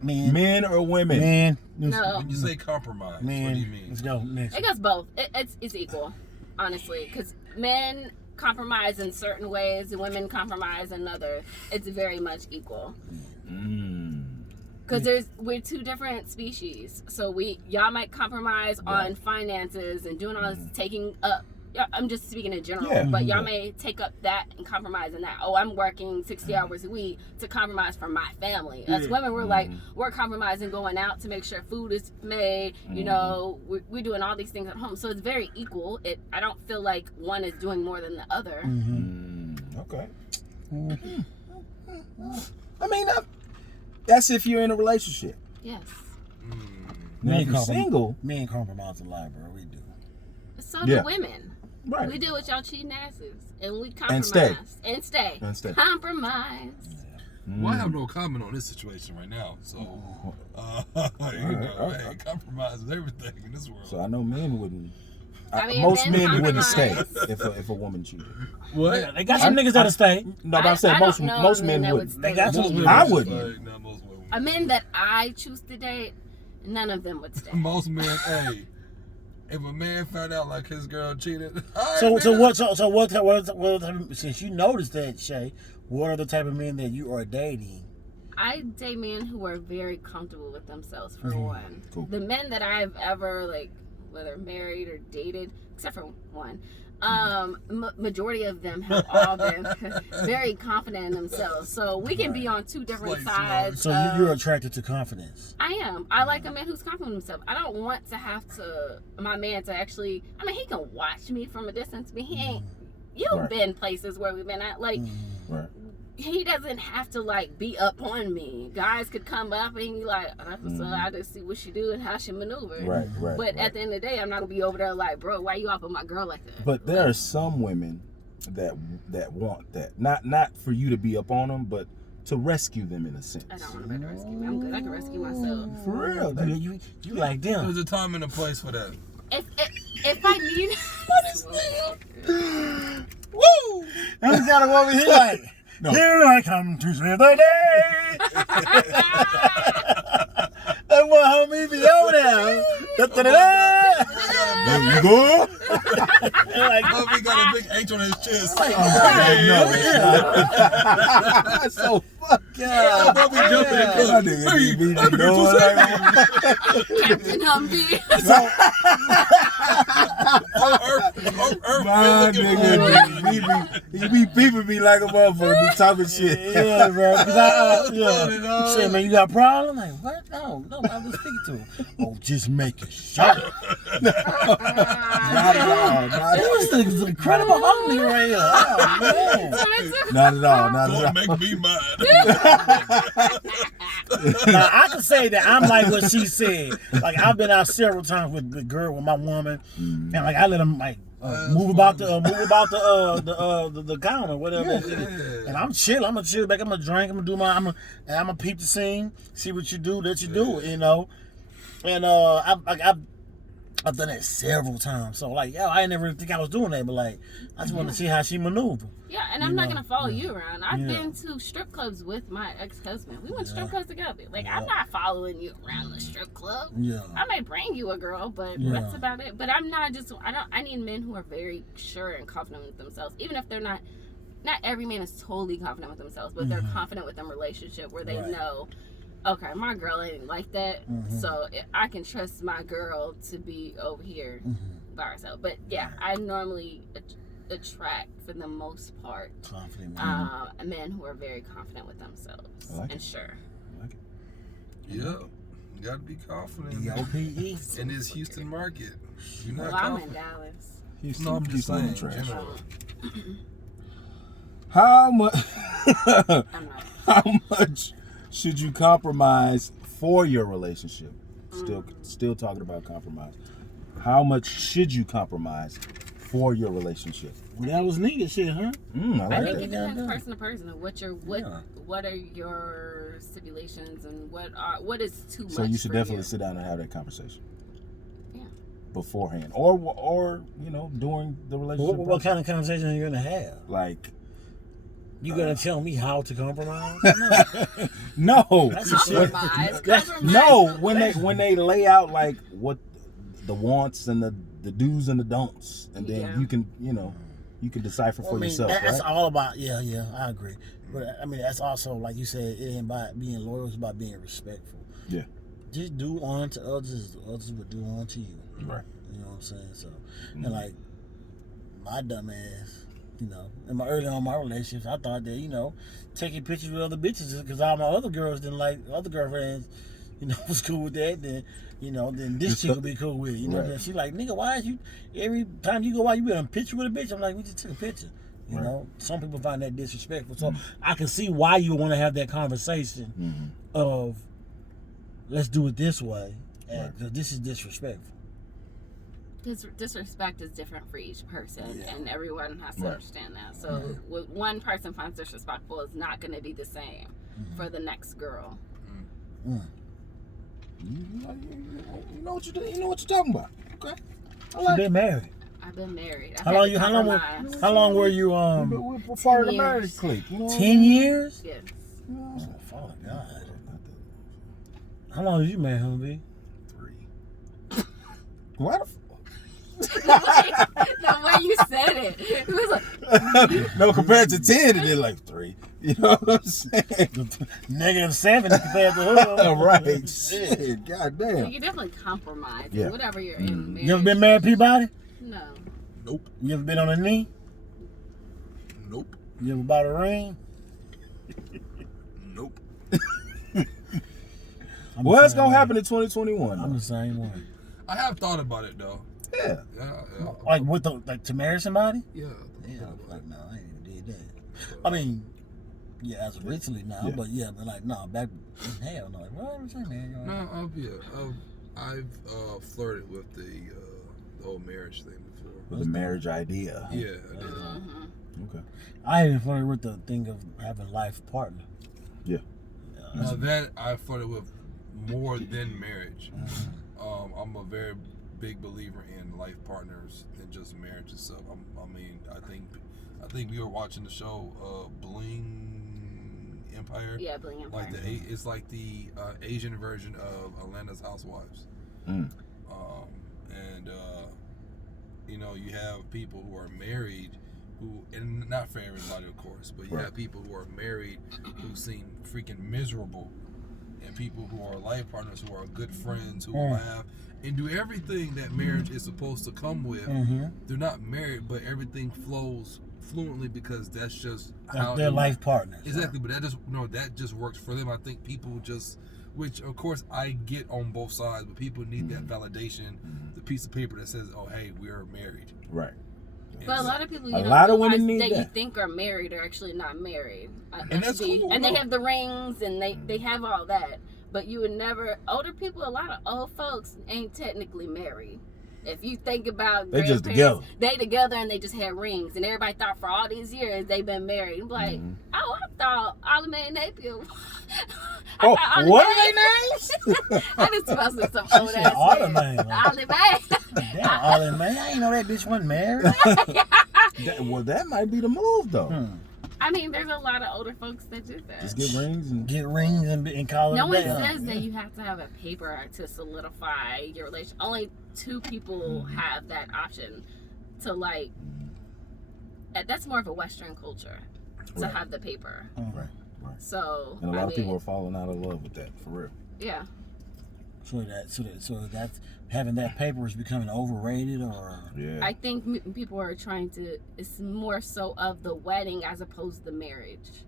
Men or women? Men. No. When you say compromise, Men. what do you mean? Let's go next. It goes both. It's equal, honestly, because men compromise in certain ways and women compromise in other. It's very much equal. Because we're two different species, so y'all might compromise on finances and doing all this taking up. I'm just speaking in general, but y'all may take up that and compromise in that. Oh, I'm working 60 hours a week to compromise for my family. As women, we're compromising going out to make sure food is made. We're doing all these things at home, so it's very equal. I don't feel like one is doing more than the other. Okay. I mean, that's if you're in a relationship. Yes. Now, if you're single, men compromise a lot, bro. We do. So do women. Right. We deal with y'all cheating asses, and we And stay. compromise and stay. Compromise. Well, I have no comment on this situation right now. So, hey, compromise is everything in this world. So I know men wouldn't. Most men wouldn't stay if a woman cheated. What? They got some niggas that'll stay. No, but I'm saying most men wouldn't. They got some. I wouldn't. A men that I choose to date, none of them would stay. Most men, hey. If a man found out like his girl cheated, so what? Since you noticed that, Shay, what are the type of men that you are dating? I date men who are very comfortable with themselves. For one, cool. The men that I've ever whether married or dated, except for one, majority of them have all been very confident in themselves. So we can be on two different sides. So you're attracted to confidence. I am. I like a man who's confident in himself. I don't want to have my man to actually. I mean, he can watch me from a distance, but he ain't. You've been places where we've been at, he doesn't have to be up on me. Guys could come up and be like, so I just see what she do and how she maneuver. Right. But at the end of the day, I'm not gonna be over there like, bro, why you up on my girl like that? But there are some women that want that. Not for you to be up on them, but to rescue them in a sense. I don't want to rescue me. I'm good. I can rescue myself. For real. You like them. There's a time and a place for that. If I need Woo! I got him over here like, here I come to save the day. That boy homie be over there. There you go. He got a big H on his chest. No, it's so fucked up. Bobby jumping in club. Captain Humvee. He be peeping me like a motherfucker, be talking shit. Yeah, bro. Shit, man, you got a problem? Like, what? No, I was speaking to him. Oh, just making sure. Not at all. This is incredible homie right here. Oh, man. Not at all. Don't make me mad. Now, I can say that I'm like what she said. Like, I've been out several times with the girl, with my woman, and I let them move about the counter, whatever. And I'm chill. I'm gonna chill back. I'm gonna drink. I'm gonna do I'm gonna peep the scene, see what you do, let you do it, And I've done that several times. So I didn't never think I was doing that, but I just wanted to see how she maneuvered. Yeah, and I'm not gonna follow you around. I've been to strip clubs with my ex-husband. We went to strip clubs together. I'm not following you around the strip club. Yeah. I may bring you a girl, but that's about it. But I'm not just. I need men who are very sure and confident with themselves, even if they're not. Not every man is totally confident with themselves, but they're confident with their relationship where they know. Okay, my girl ain't like that, so I can trust my girl to be over here by herself. But yeah, I normally attract, for the most part, confident men who are very confident with themselves and sure. I like it. Yeah, you gotta be confident DOPE in this Houston market. You're not I'm confident. in Dallas. No, I'm just saying. Trash. General. How much? I'm not. How much should you compromise for your relationship? Still talking about compromise. How much should you compromise for your relationship? Well, that was nigga shit, huh? I I like think that. it depends person to person. What are your stipulations and what is too much? So you should for definitely you? sit down and have that conversation. Yeah. Beforehand, or during the relationship. What kind of conversation are you gonna have? You gonna tell me how to compromise? No. That's a shit. Compromise. No, when they lay out what the wants and the do's and the don'ts, and then you can decipher for yourself. That's right? all about I agree. But that's also like you said, it ain't about being loyal, it's about being respectful. Yeah. Just do unto others as others would do unto you. Right. You know what I'm saying? So and my dumb ass, early on in my relationships, I thought that, taking pictures with other bitches because all my other girls didn't like other girlfriends, was cool with that, then this chick will be cool with it. Right. She like, nigga, why is you every time you go out you be in a picture with a bitch? I'm like, we just took a picture. Some people find that disrespectful. So I can see why you want to have that conversation of let's do it this way. Because this is disrespectful. disrespect is different for each person, and everyone has to understand that. So what one person finds disrespectful is not going to be the same for the next girl. You know what you're talking about. Okay. You've been married. I've been married. How long were you We're part of the marriage clique. You know 10 years? Yes. Oh, Father God. How long did you marry him, B? 3. Why the The way you said it was like no, compared to 10, it did like 3. You know what I'm saying? -7 compared to her. Right. Shit. Goddamn. you definitely compromise. Yeah. Whatever you're in marriage. You ever been married, Peabody? No. Nope. You ever been on a knee? Nope. You ever bought a ring? Nope. What's gonna happen in 2021? I'm the same way. I have thought about it though. Yeah. Yeah. Like to marry somebody? Yeah. Yeah, like no, I ain't even did that. I mean, yeah, as of recently now, but but like no, back in hell no. Like, what was that, man? No, I've flirted with the whole marriage thing before. With the marriage idea. Yeah, I did. Okay. I even flirted with the thing of having life partner. Yeah. Now that I flirted with more than marriage. I'm a very big believer in life partners than just marriage itself. I think we were watching the show Bling Empire. Yeah, Bling Empire. It's like the Asian version of Atlanta's Housewives. You have people who are married and not for everybody, of course, but you have people who are married who seem freaking miserable, and people who are life partners who are good friends who laugh and do everything that marriage is supposed to come with. They're not married, but everything flows fluently because that's just how they're life partners. Exactly, but that just works for them. I think people just, which of course I get on both sides, but people need that validation, the piece of paper that says, "Oh, hey, we are married." Right. But a lot of people, women need that that you think are married are actually not married. And that's cool. And they have the rings and they have all that. But you would never, older people, a lot of old folks ain't technically married. If you think about they just grandparents, together. they together and they just had rings, and everybody thought for all these years they've been married. I'm like, oh, I thought Ollie Napier. What are their names? I just supposed to some old ass Ollie man. Mae. Ollie Mae. Damn, Ollie Mae. I ain't know that bitch wasn't married. That might be the move though. I mean, there's a lot of older folks that do that. Just get rings and call it No a one day. says that you have to have a paper to solidify your relation. Only 2 people have that option to like. That's more of a Western culture to have the paper. Right. So and a lot of people are falling out of love with that, for real. Yeah. So that's having that paper is becoming overrated, or I think people are trying to. It's more so of the wedding as opposed to the marriage.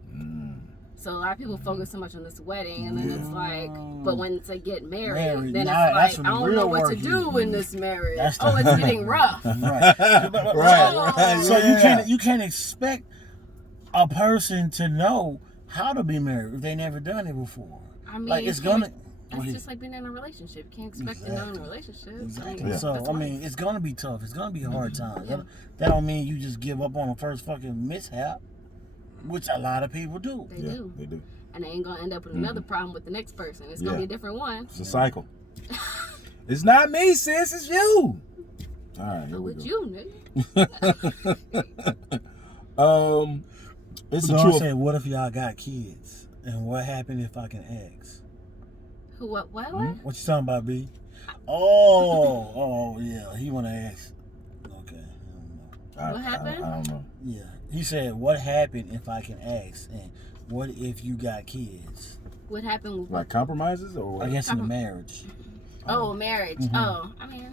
So a lot of people focus so much on this wedding, and then it's like, but when they get married, then it's like, I don't know what to do in this marriage. It's getting rough. Right. So you can't expect a person to know how to be married if they never done it before. I mean, like it's gonna. It's just like being in a relationship. You can't expect to know in a relationship. Exactly. It's gonna be tough. It's gonna be a hard time. Yeah. That don't mean you just give up on the first fucking mishap, which a lot of people do. They do. And they ain't gonna end up with another problem with the next person. It's gonna be a different one. It's a cycle. It's not me, sis. It's you. All right, here we go. You, nigga. It's So a I true. say, what if y'all got kids? And what happened if I can ask? Who? What? What you talking about, B? Oh, yeah. He want to ask. Okay. I don't know. What happened? I don't know. Yeah. He said, what happened if I can ask? And what if you got kids? What happened with Like compromises or what? I guess in a marriage. Marriage. Oh, I mean,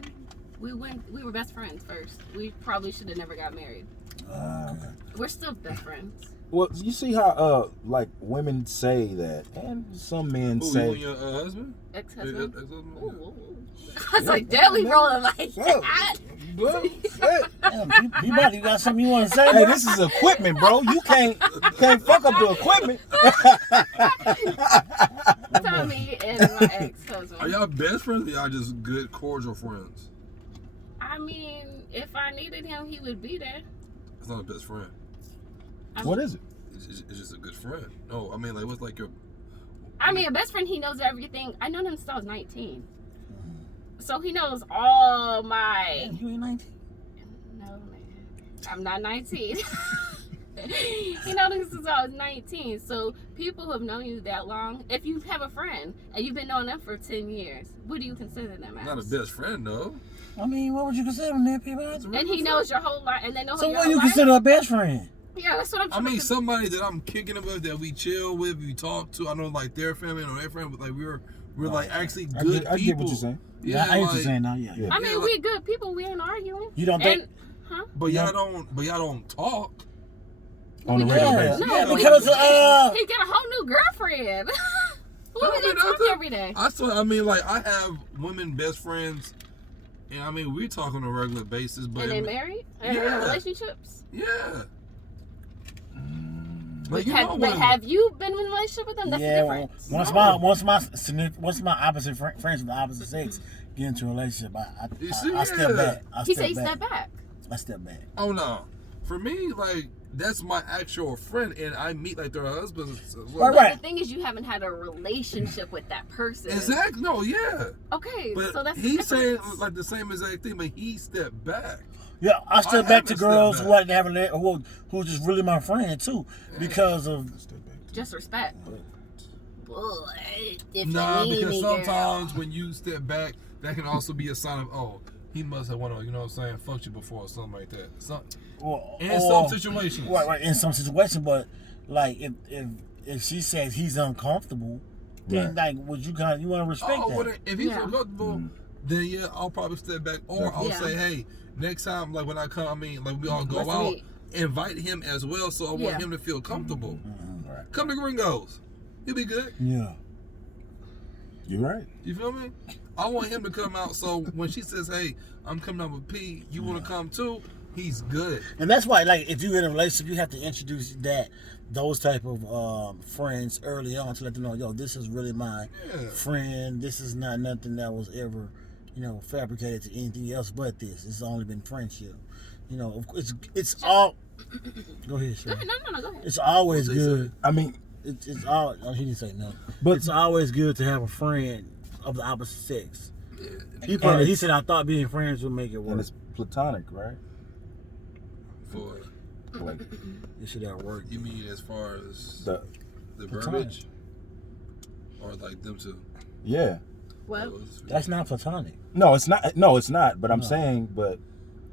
we were best friends first. We probably should have never got married. Okay. We're still best friends. Well, you see how like women say that, and some men say. You and your husband? Ex-husband. Ex-husband? Ooh. I was like, damn, we rolling like that. Damn, Peabody, you got something you want to say? Hey, this is equipment, bro. You can't fuck up the equipment. Tommy and my ex-husband. Are y'all best friends or y'all just good, cordial friends? I mean, if I needed him, he would be there. It's not a best friend. What is it? It's just a good friend. No, I mean, like, what's like your... I mean, a best friend, he knows everything. I known him since I was 19. So he knows all my... You ain't 19? No, man. I'm not 19. He knows me since I was 19. So people who have known you that long, if you have a friend and you've been knowing them for 10 years, what do you consider them as? Not a best friend, though. I mean, what would you consider them, people? And he knows your whole life, and they know So your what whole do you life? consider a best friend? Yeah, that's what I'm I trying mean, to... somebody that I'm kicking it with, that we chill with, we talk to. I know, like, their family or their friend, but, like, we're like, actually good people. I get what you're saying. Yeah, I ain't just saying now. Yeah. I mean, we good people. We ain't arguing. You don't think? Huh? But y'all don't talk. On a regular Yeah. basis. No, Yeah, we- because he got a whole new girlfriend. What we talk every day? I mean, like, I have women best friends, and I mean, we talk on a regular basis. But And they married? And in relationships? Yeah. But, Like, have you been in a relationship with them? That's the difference. Once my opposite friends of the opposite sex get into a relationship, I step back. He said he stepped back. I step back. Oh no, for me, like, that's my actual friend, and I meet like their husbands. Right. The thing is, you haven't had a relationship with that person. Exactly. No, yeah. Okay, But so that's he's saying like the same exact thing, but he stepped back. Yeah, I step back to haven't girls stepped who I didn't have who just really my friend too, because of just respect. Boy, if Nah, you need because me, sometimes girl. when you step back, that can also be a sign of, oh, he must have wanted, you know what I'm saying, fucked you before or something like that. Some situations. Right, in some situations, but like if she says he's uncomfortable, then like would you want to respect that? Well, if he's uncomfortable, then yeah, I'll probably step back, or I'll say, hey, next time, like when I come, I mean, like we all go out, invite him as well, so I want him to feel comfortable. Right. Come to Gringos, he'll be good. Yeah, you're right. You feel me? I want him to come out, so when she says, hey, I'm coming out with P, you want to come too? He's good. and that's why, like, if you're in a relationship, you have to introduce those type of friends early on to let them know, yo, this is really my friend. This is not nothing that was ever, fabricated to anything else but this. It's only been friendship. It's all. Go ahead, sir. No, go ahead. It's always good. I mean, it's all. Oh, he didn't say no, but it's always good to have a friend of the opposite sex. Yeah. He said, I thought being friends would make it work. and it's platonic, right? For Like, It should have worked. you mean as far as the the platonic. verbiage, or like them two? yeah. Well, That's not platonic. No, it's not. No, it's not. But I'm saying, but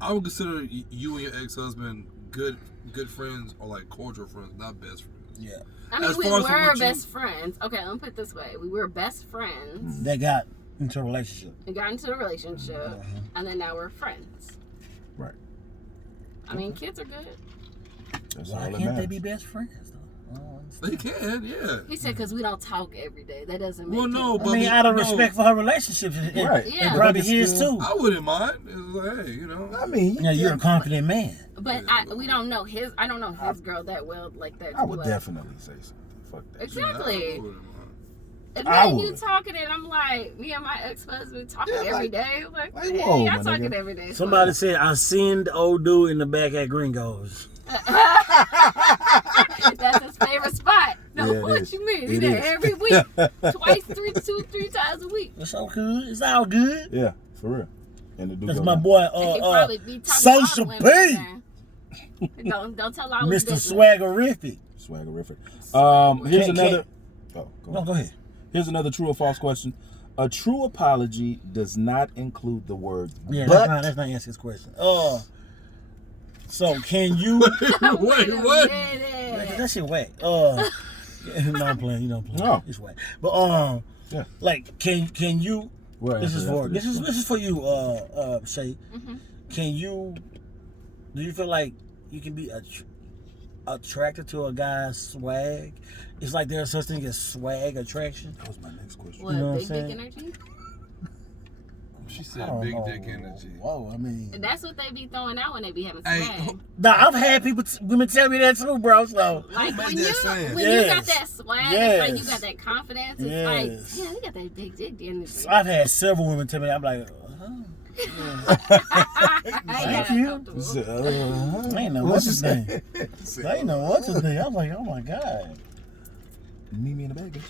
I would consider you and your ex-husband good friends, or like cordial friends, not best friends. Yeah. I mean, As we far as were what you- best friends. Okay, let me put it this way: we were best friends. They got into a relationship. We got into a relationship, and then now we're friends. right. I mean, kids are good. That's Why all that can't they matters. be best friends though? I don't understand. They can, yeah. He said because we don't talk every day. That doesn't make Well, no, it. but I mean, out of respect for her relationships, Right. Yeah. and probably But it's his still- too. I wouldn't mind. It's like, hey, I mean, Yeah, you're a confident man. But we don't know his. I don't know his girl that well, like that. I would well. definitely say something. Fuck that. Exactly. I wouldn't mind. If I me and you would. talking, and I'm like, me and my ex-husband talking Yeah, every like- day. Like, like, hey, whoa, y'all my talking nigga. every day. Somebody said, I seen the old dude in the back at Gringos. That's his favorite spot. No, Yeah, it what is. you mean? He It there is. every week, twice, three times a week. It's all good. It's all good. Yeah, for real. And the dude That's go my down. boy, And he probably be talking Social to all the women P. there. Don't tell all his Mr. business. Swaggerific. Swaggerific. Here's Can't- another. Oh, go No, on. go ahead. Here's another true or false question. A true apology does not include the word Yeah, but. that's not answering his question. So can you? Wait, Wait a what? minute. That shit whack. No, I'm playing. You don't play. No. It's whack. But Yeah. like, can you? We'll This is answer for after this is for you, Shay. Mhm. Can you? Do you feel like you can be attracted to a guy's swag? It's like there's such thing as swag attraction. That was my next question. What, You know what I'm big dick saying? energy? She I said don't big know. dick energy. Whoa, I mean, That's what they be throwing out when they be having Hey, swag. nah, I've had women tell me that too, bro. So Like made when that you sense? when you got Yes. that swag, Yes. it's like you got that confidence. It's Yes. like, yeah, you got that big dick energy. I've had several women tell me that. I'm like, Thank you. I ain't know what to think. I ain't know what to think. I was like, oh my God. Meet me in the baby.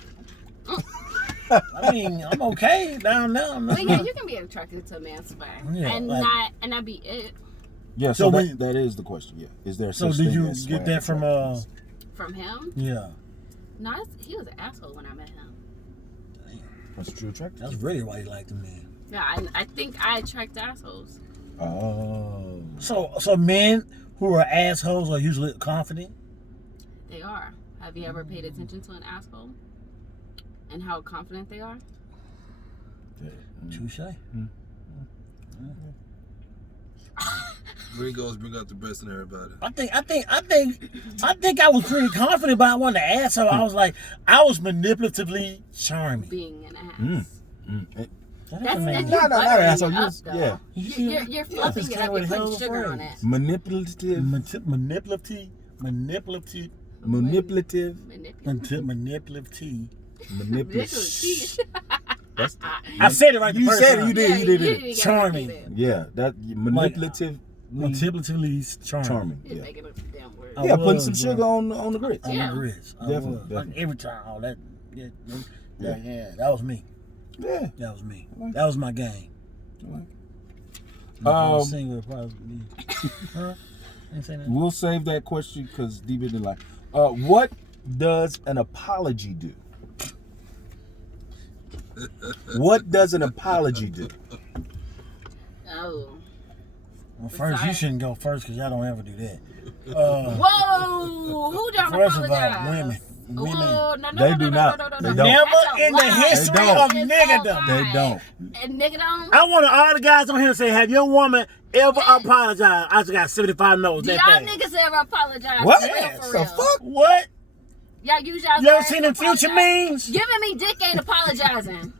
I mean, I'm okay down there. But yeah, you can be attracted to a man's swag, and not be it. Yeah, so that is the question. Yeah, is there? So did you get that from him? Yeah. No, he was an asshole when I met him. That's true attraction. That's really why you liked him, man. Yeah, I think I attract assholes. Oh. So men who are assholes are usually confident? They are. Have you ever paid attention to an asshole? And how confident they are? Touche. Gringos bring out the best in everybody. I think I was pretty confident, but I wasn't an asshole. I was like, I was manipulatively charming. Being an ass. That's not asshole. Yeah. You're fluffing it up. You're putting sugar on it. Manipulative. Manipulative. I said it right. You said it. You did it. Charming. Yeah, that manipulative. Manipulatively charming. You're making up a damn word. Yeah, putting some sugar on the grits. On the grits. Definitely. Like every time. Oh, that. Yeah. That was me. Yeah, that was me. That was my game. We'll save that question because deep in the line. What does an apology do? What does an apology do? Oh. Well, first, you shouldn't go first because y'all don't ever do that. Whoa! Who don't first apologize? Of all, women. No, they do not. Never in the history of niggadom. They don't. And niggadom? I want all the guys on here to say, have your woman ever apologized? I just got 75 no's. Do y'all niggas ever apologize? What? For real? The fuck? What? Y'all use y'all. You ever seen them Future memes? Giving me dick ain't apologizing.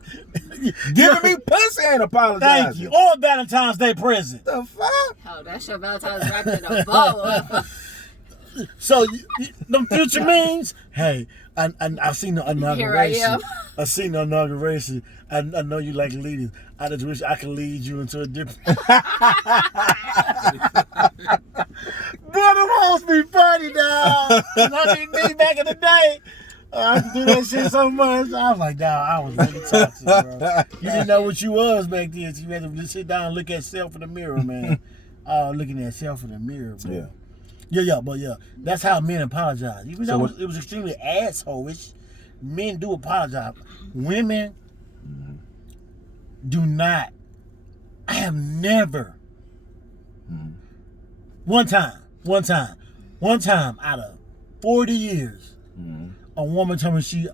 Giving me pussy ain't apologizing. Thank you. Or Valentine's Day present. The fuck? Oh, that's your Valentine's wrapped in a bow. So, them Future memes, hey, I've seen the inauguration. Here I am. I've seen the inauguration. I know you like leading. I just wish I could lead you into a different. Boy, them hoes be funny, dog. I mean, back in the day, I used to do that shit so much. I was like, dog, I was really toxic, bro. You didn't know what you was back then. So you had to sit down and look at self in the mirror, man. Looking at self in the mirror, bro. Yeah. But that's how men apologize. Even though it was extremely asshole-ish, men do apologize. Women do not. I have never. One time out of 40 years, a woman told me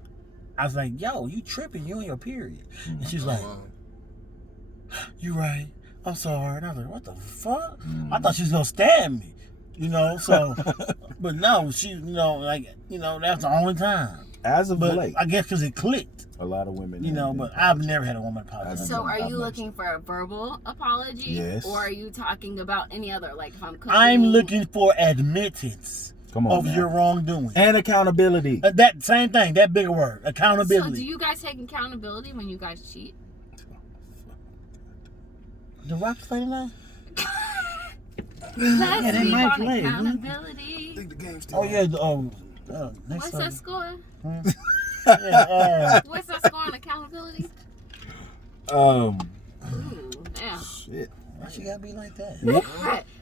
I was like, yo, you tripping, you on your period. And she's like, you right, I'm sorry. And I was like, what the fuck? I thought she was gonna stab me. So, but no, that's the only time. As of late. I guess because it clicked. A lot of women. But I've never had a woman apologize. So are you looking for a verbal apology? Yes. Or are you talking about any other, like if I'm cooking? I'm looking for admittance of your wrongdoing. And accountability. That same thing, that bigger word, accountability. So do you guys take accountability when you guys cheat? The Rock's playing now? Let's they speak might on play. accountability. I think the game's still What's that score? What's that score on accountability? Ooh, damn. Shit. Why she gotta be like that?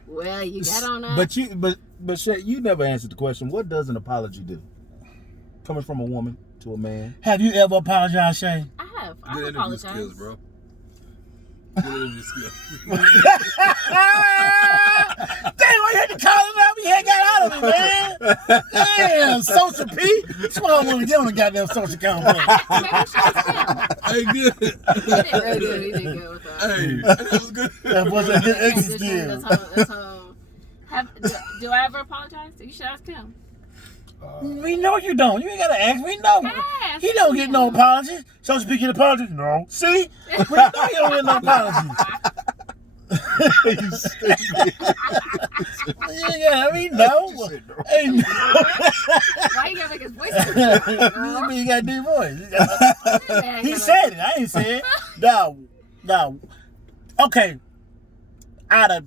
Well, you got on that. But Shay, you never answered the question. What does an apology do? Coming from a woman to a man. Have you ever apologized, Shay? I have. I've Good interview apologized. skills, bro. Good interview skills. Damn, I had to call it out. We had got out of it, man. Damn, Social P. That's why I want to get on the goddamn social account. Hey, good. He did good with that. Hey, that was good. That was a good exit skill. Do I ever apologize? You should ask him. We know you don't. You ain't gotta ask. We know. He don't get no apologies. So speaking of apologies, no. See? We know he don't get no apologies. You stupid. Yeah, we know. Hey, no. Why you gotta make his voice? You got a deep voice. He said it. I ain't say it. No. Okay. out of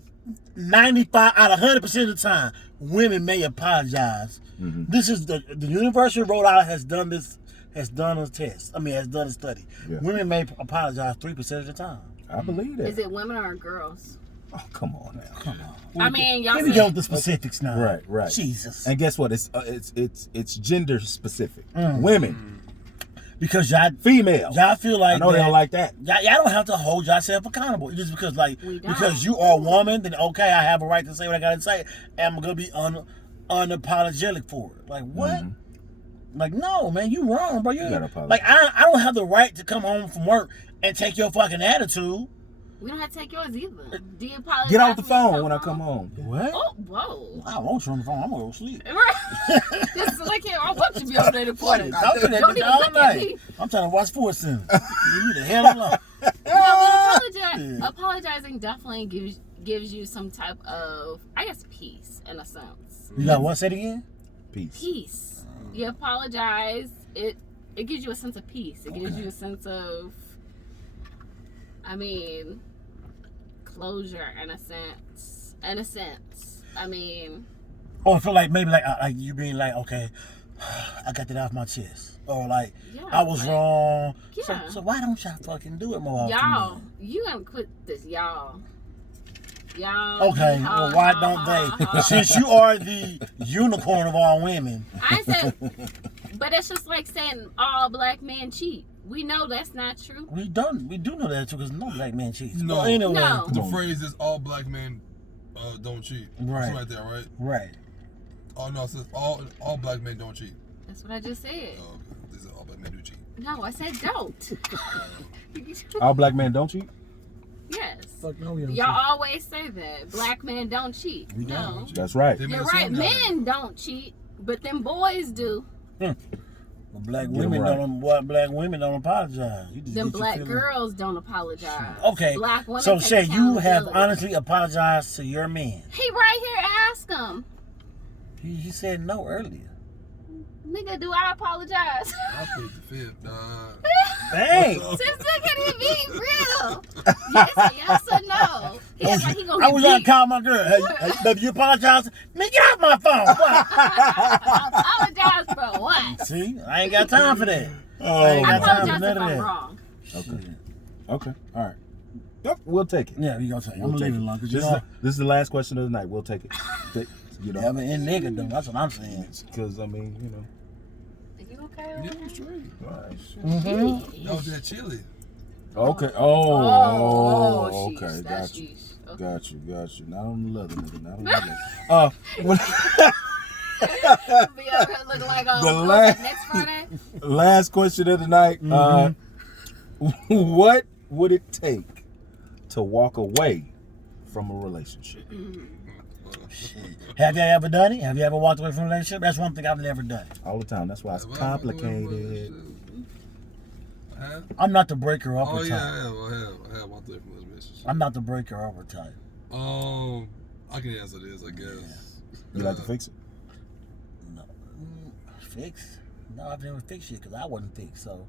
95, out of 100% of the time, women may apologize. Mm-hmm. This is the University of Rhode Island has done this, has done a test. I mean, has done a study. Yeah. Women may apologize 3% of the time. I believe that. Is it women or girls? Oh, come on now. Come on. I mean, y'all Let me said- go with the specifics now. Right. Jesus. And guess what? It's gender specific. Women, Because y'all female. y'all feel like I know they don't like that. Y'all don't have to hold yourself accountable. Just because We don't. because you are a woman, then okay, I have a right to say what I gotta say, and I'm gonna be unapologetic for it. Like what? Mm-hmm. Like no, man, you wrong, bro. You gotta apologize. like I don't have the right to come home from work and take your fucking attitude. We don't have to take yours either. Do you apologize? Get off the when you phone when I come home. What? Oh, whoa. I want you on the phone. I'm gonna go sleep. Right. This is like, I want you to be over there recording. Talk to that Don't bitch even all look at night. me. I'm trying to watch Sports Center. Leave me the hell alone. No, but Yeah. apologizing definitely gives you some type of, I guess, peace in a sense. You got what? Say it again. Peace. Peace. You apologize. It gives you a sense of peace. It gives you a sense of, I mean, closure in a sense. In a sense. I mean, Or I feel like maybe like you being like, okay, I got that off my chest. Or like, yeah. I was like, wrong. Yeah. So why don't y'all fucking do it more often? Y'all, you gonna quit this, y'all. Y'all. Okay, well, why don't they? Since you are the unicorn of all women. I said, but it's just like saying all black men cheat. We know that's not true. We do know that too, because no black man cheats. No. Well, anyway. No. The phrase is all black men don't cheat. Right. It's right there, right? Right. Oh no, it says all black men don't cheat. That's what I just said. Oh, okay. This is all black men do cheat. No, I said don't. All black men don't cheat? Yes. Fuck no, we don't Y'all always say that. Black men don't cheat. We No. don't. That's right. They You're made a right. song out of it. Men don't cheat, but them boys do. Well, black Get 'em women right. black women don't apologize. You just Them get your black feelings- girls don't apologize. Okay. Black women So take Shay, you have accountability. honestly apologized to your man. He right here. Ask him. He said no earlier. Nigga, do I apologize? I plead the fifth, dog. Dang. Sister, can it be real? Yes, yes or no? He was like, he gonna I get was trying to beat. call my girl. Hey, baby, you apologize? Man, get off my phone. What? Apologize for what? See, I ain't got time for that. Oh, I ain't I got time for apologize none if of I'm that. wrong. Okay. All right. Yep, we'll take it. Yeah, we gonna take it. I'm We'll gonna take leave it it. alone because This, you know, this is the last question of the night. We'll take it. You you have know, an in nigga though. That's what I'm saying. because I mean, you know. Are you okay? Yeah, I'm straight. All right. Mm-hmm. That was that chili. Okay. Oh, okay. sheesh, Got that's you. sheesh. Got you. Not on the leather, nigga. Not on the leather. Be out here looking like The what was last- that, next Friday? Last question of the night. What would it take to walk away from a relationship? Have you ever done it? Have you ever walked away from a relationship? That's one thing I've never done. All the time. That's why it's complicated. I'm not the breaker upper Oh type. yeah, I have walked away from this relationship. I'm not the breaker upper type. I can answer this, I guess. You like to fix it? No. Fix? No, I've never fixed shit because I wasn't fixed. So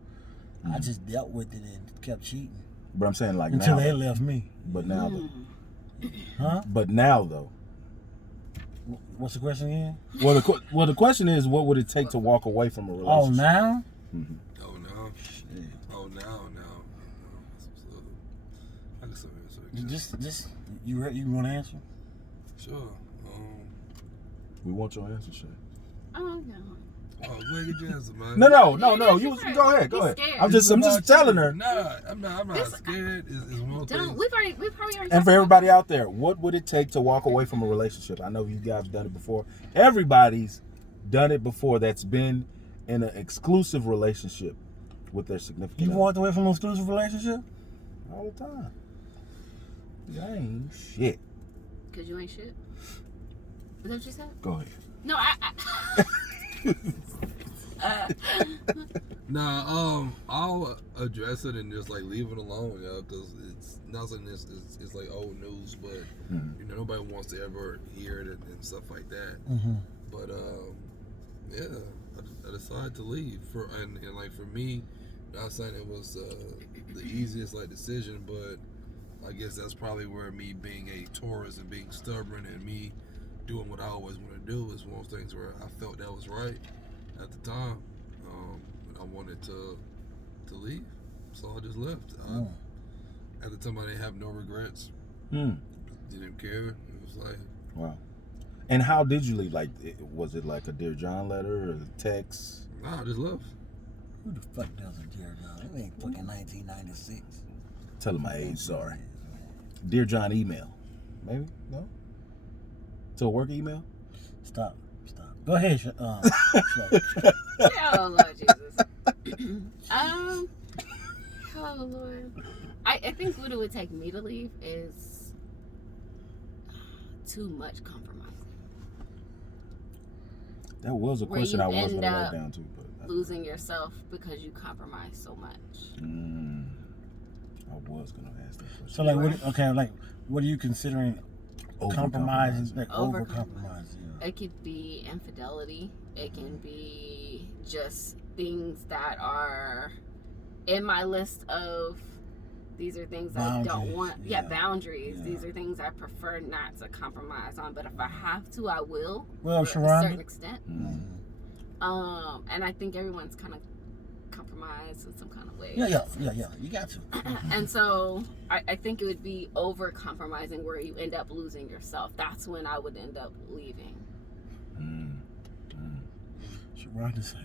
I just dealt with it and kept cheating But I'm saying like until now. they left me. But now though. Huh? But now though. What's the question again? Well, the question is, what would it take to walk away from a Oh, relationship? now? Mhm. Oh no. Oh now. I can say Just you want to answer? Sure. We want your answer, Shay. Oh, no. Oh, go ahead, get your answer, man. No. she's You right. go ahead. He's I'm scared. just telling her. Nah, I'm not scared. It's one Don't. thing. We've probably already And for talked everybody out there, what would it take to walk away from a relationship? I know you guys done it before. Everybody's done it before that's been in an exclusive relationship with their significant You other. walked away from an exclusive relationship? All the time. I ain't shit. Because you ain't shit. Is that what you said? Go ahead. No, Nah, I'll address it and just like leave it alone, yo, because it's not something it's like old news, but you know nobody wants to ever hear it and stuff like that. Mm-hmm. But yeah, I decided to leave and like for me, not saying it was the easiest like decision, but I guess that's probably where me being a Taurus and being stubborn and me doing what I always want to do is one of those things where I felt that was right at the time. I wanted to leave, so I just left. At the time, I didn't have no regrets. Didn't care. It was like, wow. And how did you leave? Like, was it like a Dear John letter or a text? nah, I just left. Who the fuck does a Dear John? It ain't fucking 1996. Tell him my age, sorry. Dear John email. Maybe? No? To a work email? Stop. Go ahead. Oh, Lord Jesus. Oh, Lord. I think what it would take me to leave is too much compromise. That was a question I was going to write down too. But losing yourself because you compromise so much. I was going to ask that question. So, what are you considering compromising? Like, over compromising? It could be infidelity. It can be just things that are in my list of these are things I don't want. Yeah, boundaries. Yeah. These are things I prefer not to compromise on. But if I have to, I will. Well, to a certain extent. And I think everyone's kind of compromised in some kind of way. Yeah. You got to. And so I think it would be over compromising where you end up losing yourself. That's when I would end up leaving. Sharonda say,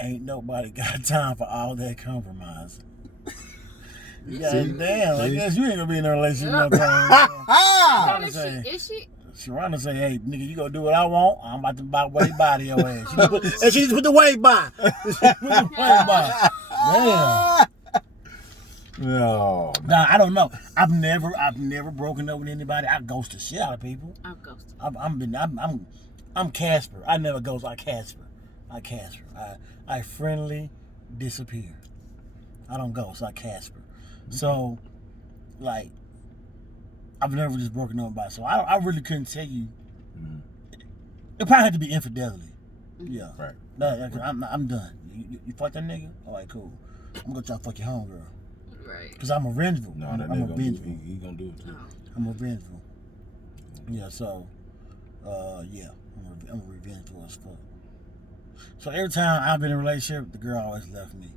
ain't nobody got time for all that compromising. Damn, I guess you ain't gonna be in a relationship no time. Is she? Sharonda say, hey, nigga, you gonna do what I want. I'm about to buy wave by to your ass. And she just put the wave by. Damn. No. Nah, I don't know. I've never broken up with anybody. I ghost the shit out of people. I've ghosted. I'm Casper. I never ghost. I Casper. I friendly disappear. I don't ghost. I Casper. So, like, I've never just broken up with anybody. So I really couldn't tell you. It probably had to be infidelity. Yeah. Right. I'm done. You fuck that nigga? All right, cool. I'm gonna try to fuck your homegirl. Right. Because I'm revengeful. No, I'm revengeful. He gonna do it too. I'm revengeful. Yeah, so, I'm revengeful as fuck. So every time I've been in a relationship, the girl always left me.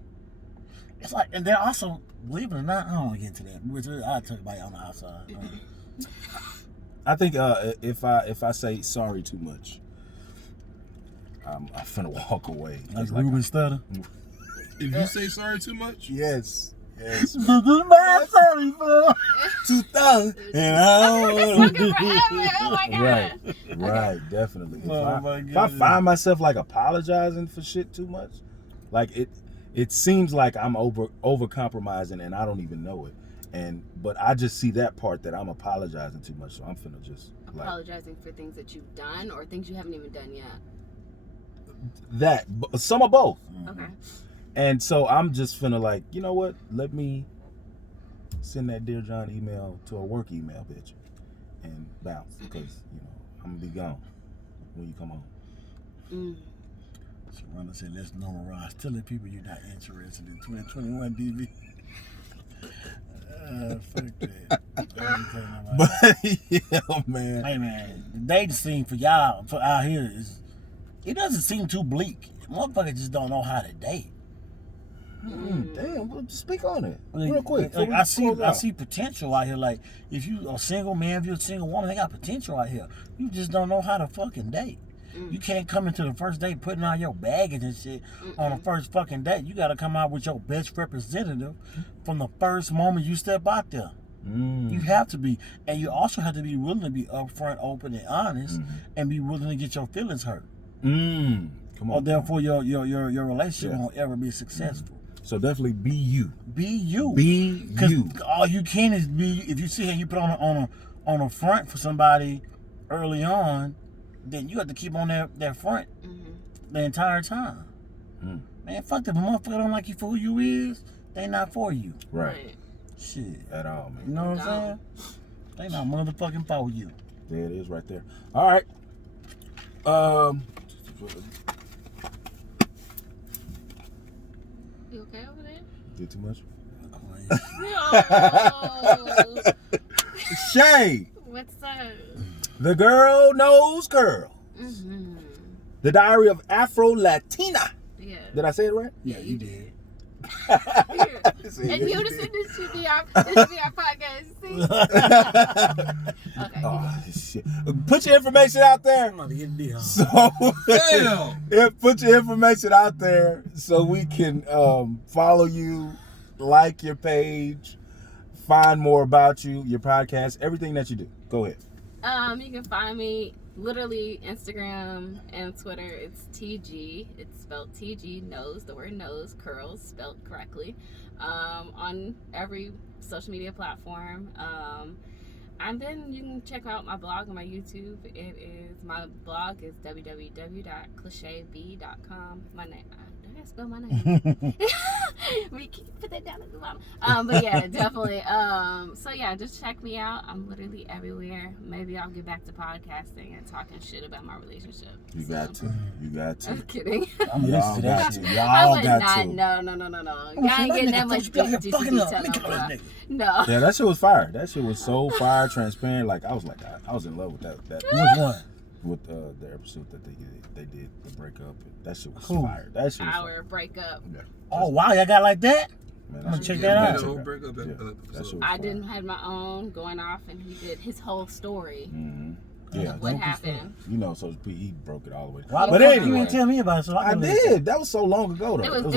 It's like, and then also, believe it or not, I don't want to get into that. I'll talk about it on the outside. I think if I say sorry too much, I'm finna walk away. Like Ruben Stutter. If you say sorry too much? Yes. This is my sorry for 2000. And Oh my God. Right, definitely. If I find myself like apologizing for shit too much, like it seems like I'm over compromising and I don't even know it. But I just see that part that I'm apologizing too much, so I'm finna just apologizing for things that you've done or things you haven't even done yet. That some of both. Okay. And so I'm just finna like, you know what? Let me send that Dear John email to a work email, bitch, and bounce because I'm gonna be gone when you come home. Sharonda said, let's normalize telling people you're not interested in 2021 DV. Fuck that. But yeah, man. Hey man, the dating scene for y'all out here it doesn't seem too bleak. Motherfuckers just don't know how to date. Damn, well, speak on it real quick. Like, I see potential out here. Like if you a single man, if you're a single woman, they got potential out here. You just don't know how to fucking date. You can't come into the first date putting on your baggage and shit on the first fucking date. You got to come out with your best representative from the first moment you step out there. You have to be, and you also have to be willing to be upfront, open, and honest, and be willing to get your feelings hurt. Come on. Or therefore your relationship won't ever be successful. So definitely be you. Be you. Be you. All you can is be. If you see how you put on a front for somebody early on, then you have to keep on that front the entire time. Man, fuck that. If a motherfucker don't like you for who you is, they not for you. Right. Shit. At all, man. You know what I'm saying? They not motherfucking for you. There it is right there. All right. You okay over there? Did too much? No. Shay, What's up? the girl knows girl. Mm-hmm. The Diary of Afro Latina. Yeah. Did I say it right? Yeah, you did. And you just said this should be our podcast. See? Okay. Oh, shit. Put your information out there. I'm about to get deep, huh? So Damn. yeah, put your information out there so we can follow you, like your page, find more about you, your podcast, everything that you do. Go ahead. You can find me literally Instagram and Twitter. It's TG. It's spelled TG nose. The word nose curls spelled correctly. On every social media platform. And then you can check out my blog on my YouTube. My blog is www.clicheb.com. My name. Did I spell my name? We can put that down at the bottom. But yeah, definitely. So yeah, just check me out. I'm literally everywhere. Maybe I'll get back to podcasting and talking shit about my relationship. You got to. You got to. I'm kidding. I'm Y'all used to that got shit. to. I Y'all would got not. to. No. Y'all ain't getting that much Y'all juicy fucking up. detail. Look at on this that. nigga. No. Yeah, that shit was fire. That shit was so fire, transparent. Like I was in love with that. Which one? With the episode that they did the breakup. That shit was Cool. fire. That shit was Our fire. breakup. Yeah. Oh, wow. Y'all got like that? Man, I'm gonna that check shit- that yeah, out. The whole breakup Yeah, episode. that shit was I fire. didn't have my own going off, and he did his whole story Mhm. Yeah, of what dope as happened. you know, so he broke it all the way. Why But the fuck you anyway, didn't tell me about it? So I I can listen? did. That was so long ago though. It was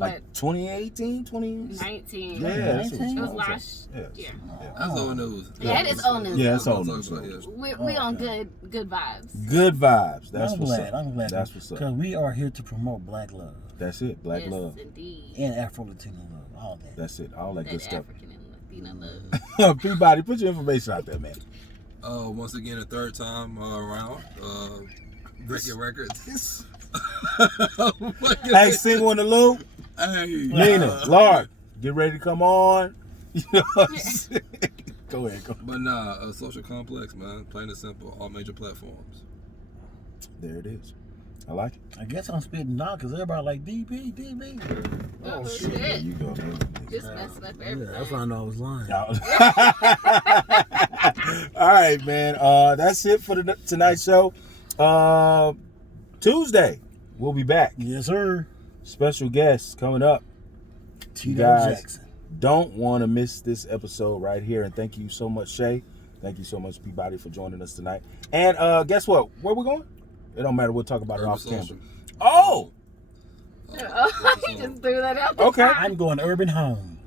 like 2018, 20. 19. Yeah, that shit It was long. last Yeah. year. That's old news. Yeah, it is old news. Yeah, it's We'll old talk news. about it, yeah. We on good vibes. Good vibes. That's I'm what's glad. up. I'm glad. That's what's up. Because we are here to promote black love That's it. Black Yes, love. indeed. and Afro-Latino love. All that. That's it. All that That good stuff. African and Latina love. Peabody, put your information out there, man. Once again, the third time around. Breaking records. Hey, single in the loop. Hey, Nina, Lord, get ready to come on. You know what I'm saying? Go ahead. But nah, Social Complex, man. Plain and simple. All major platforms. There it is. I like it. I guess I'm spitting now because everybody like DB. Oh, There shit. you go. Just messing up everything. Yeah, that's why I know I was lying. All right, man. That's it for tonight's show. Tuesday, we'll be back. Yes, sir. Special guests coming up. Tito guys Jackson. Don't want to miss this episode right here. And thank you so much, Shay. Thank you so much, Peabody, for joining us tonight. And guess what? Where we going? It don't matter. We'll talk about it off camera. Social. Oh! He just threw that out there. Okay. I'm going urban home.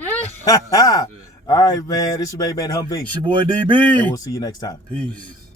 All right, man. This is your main man Humvee. It's your boy And DB. we'll see you next time. Peace. Peace.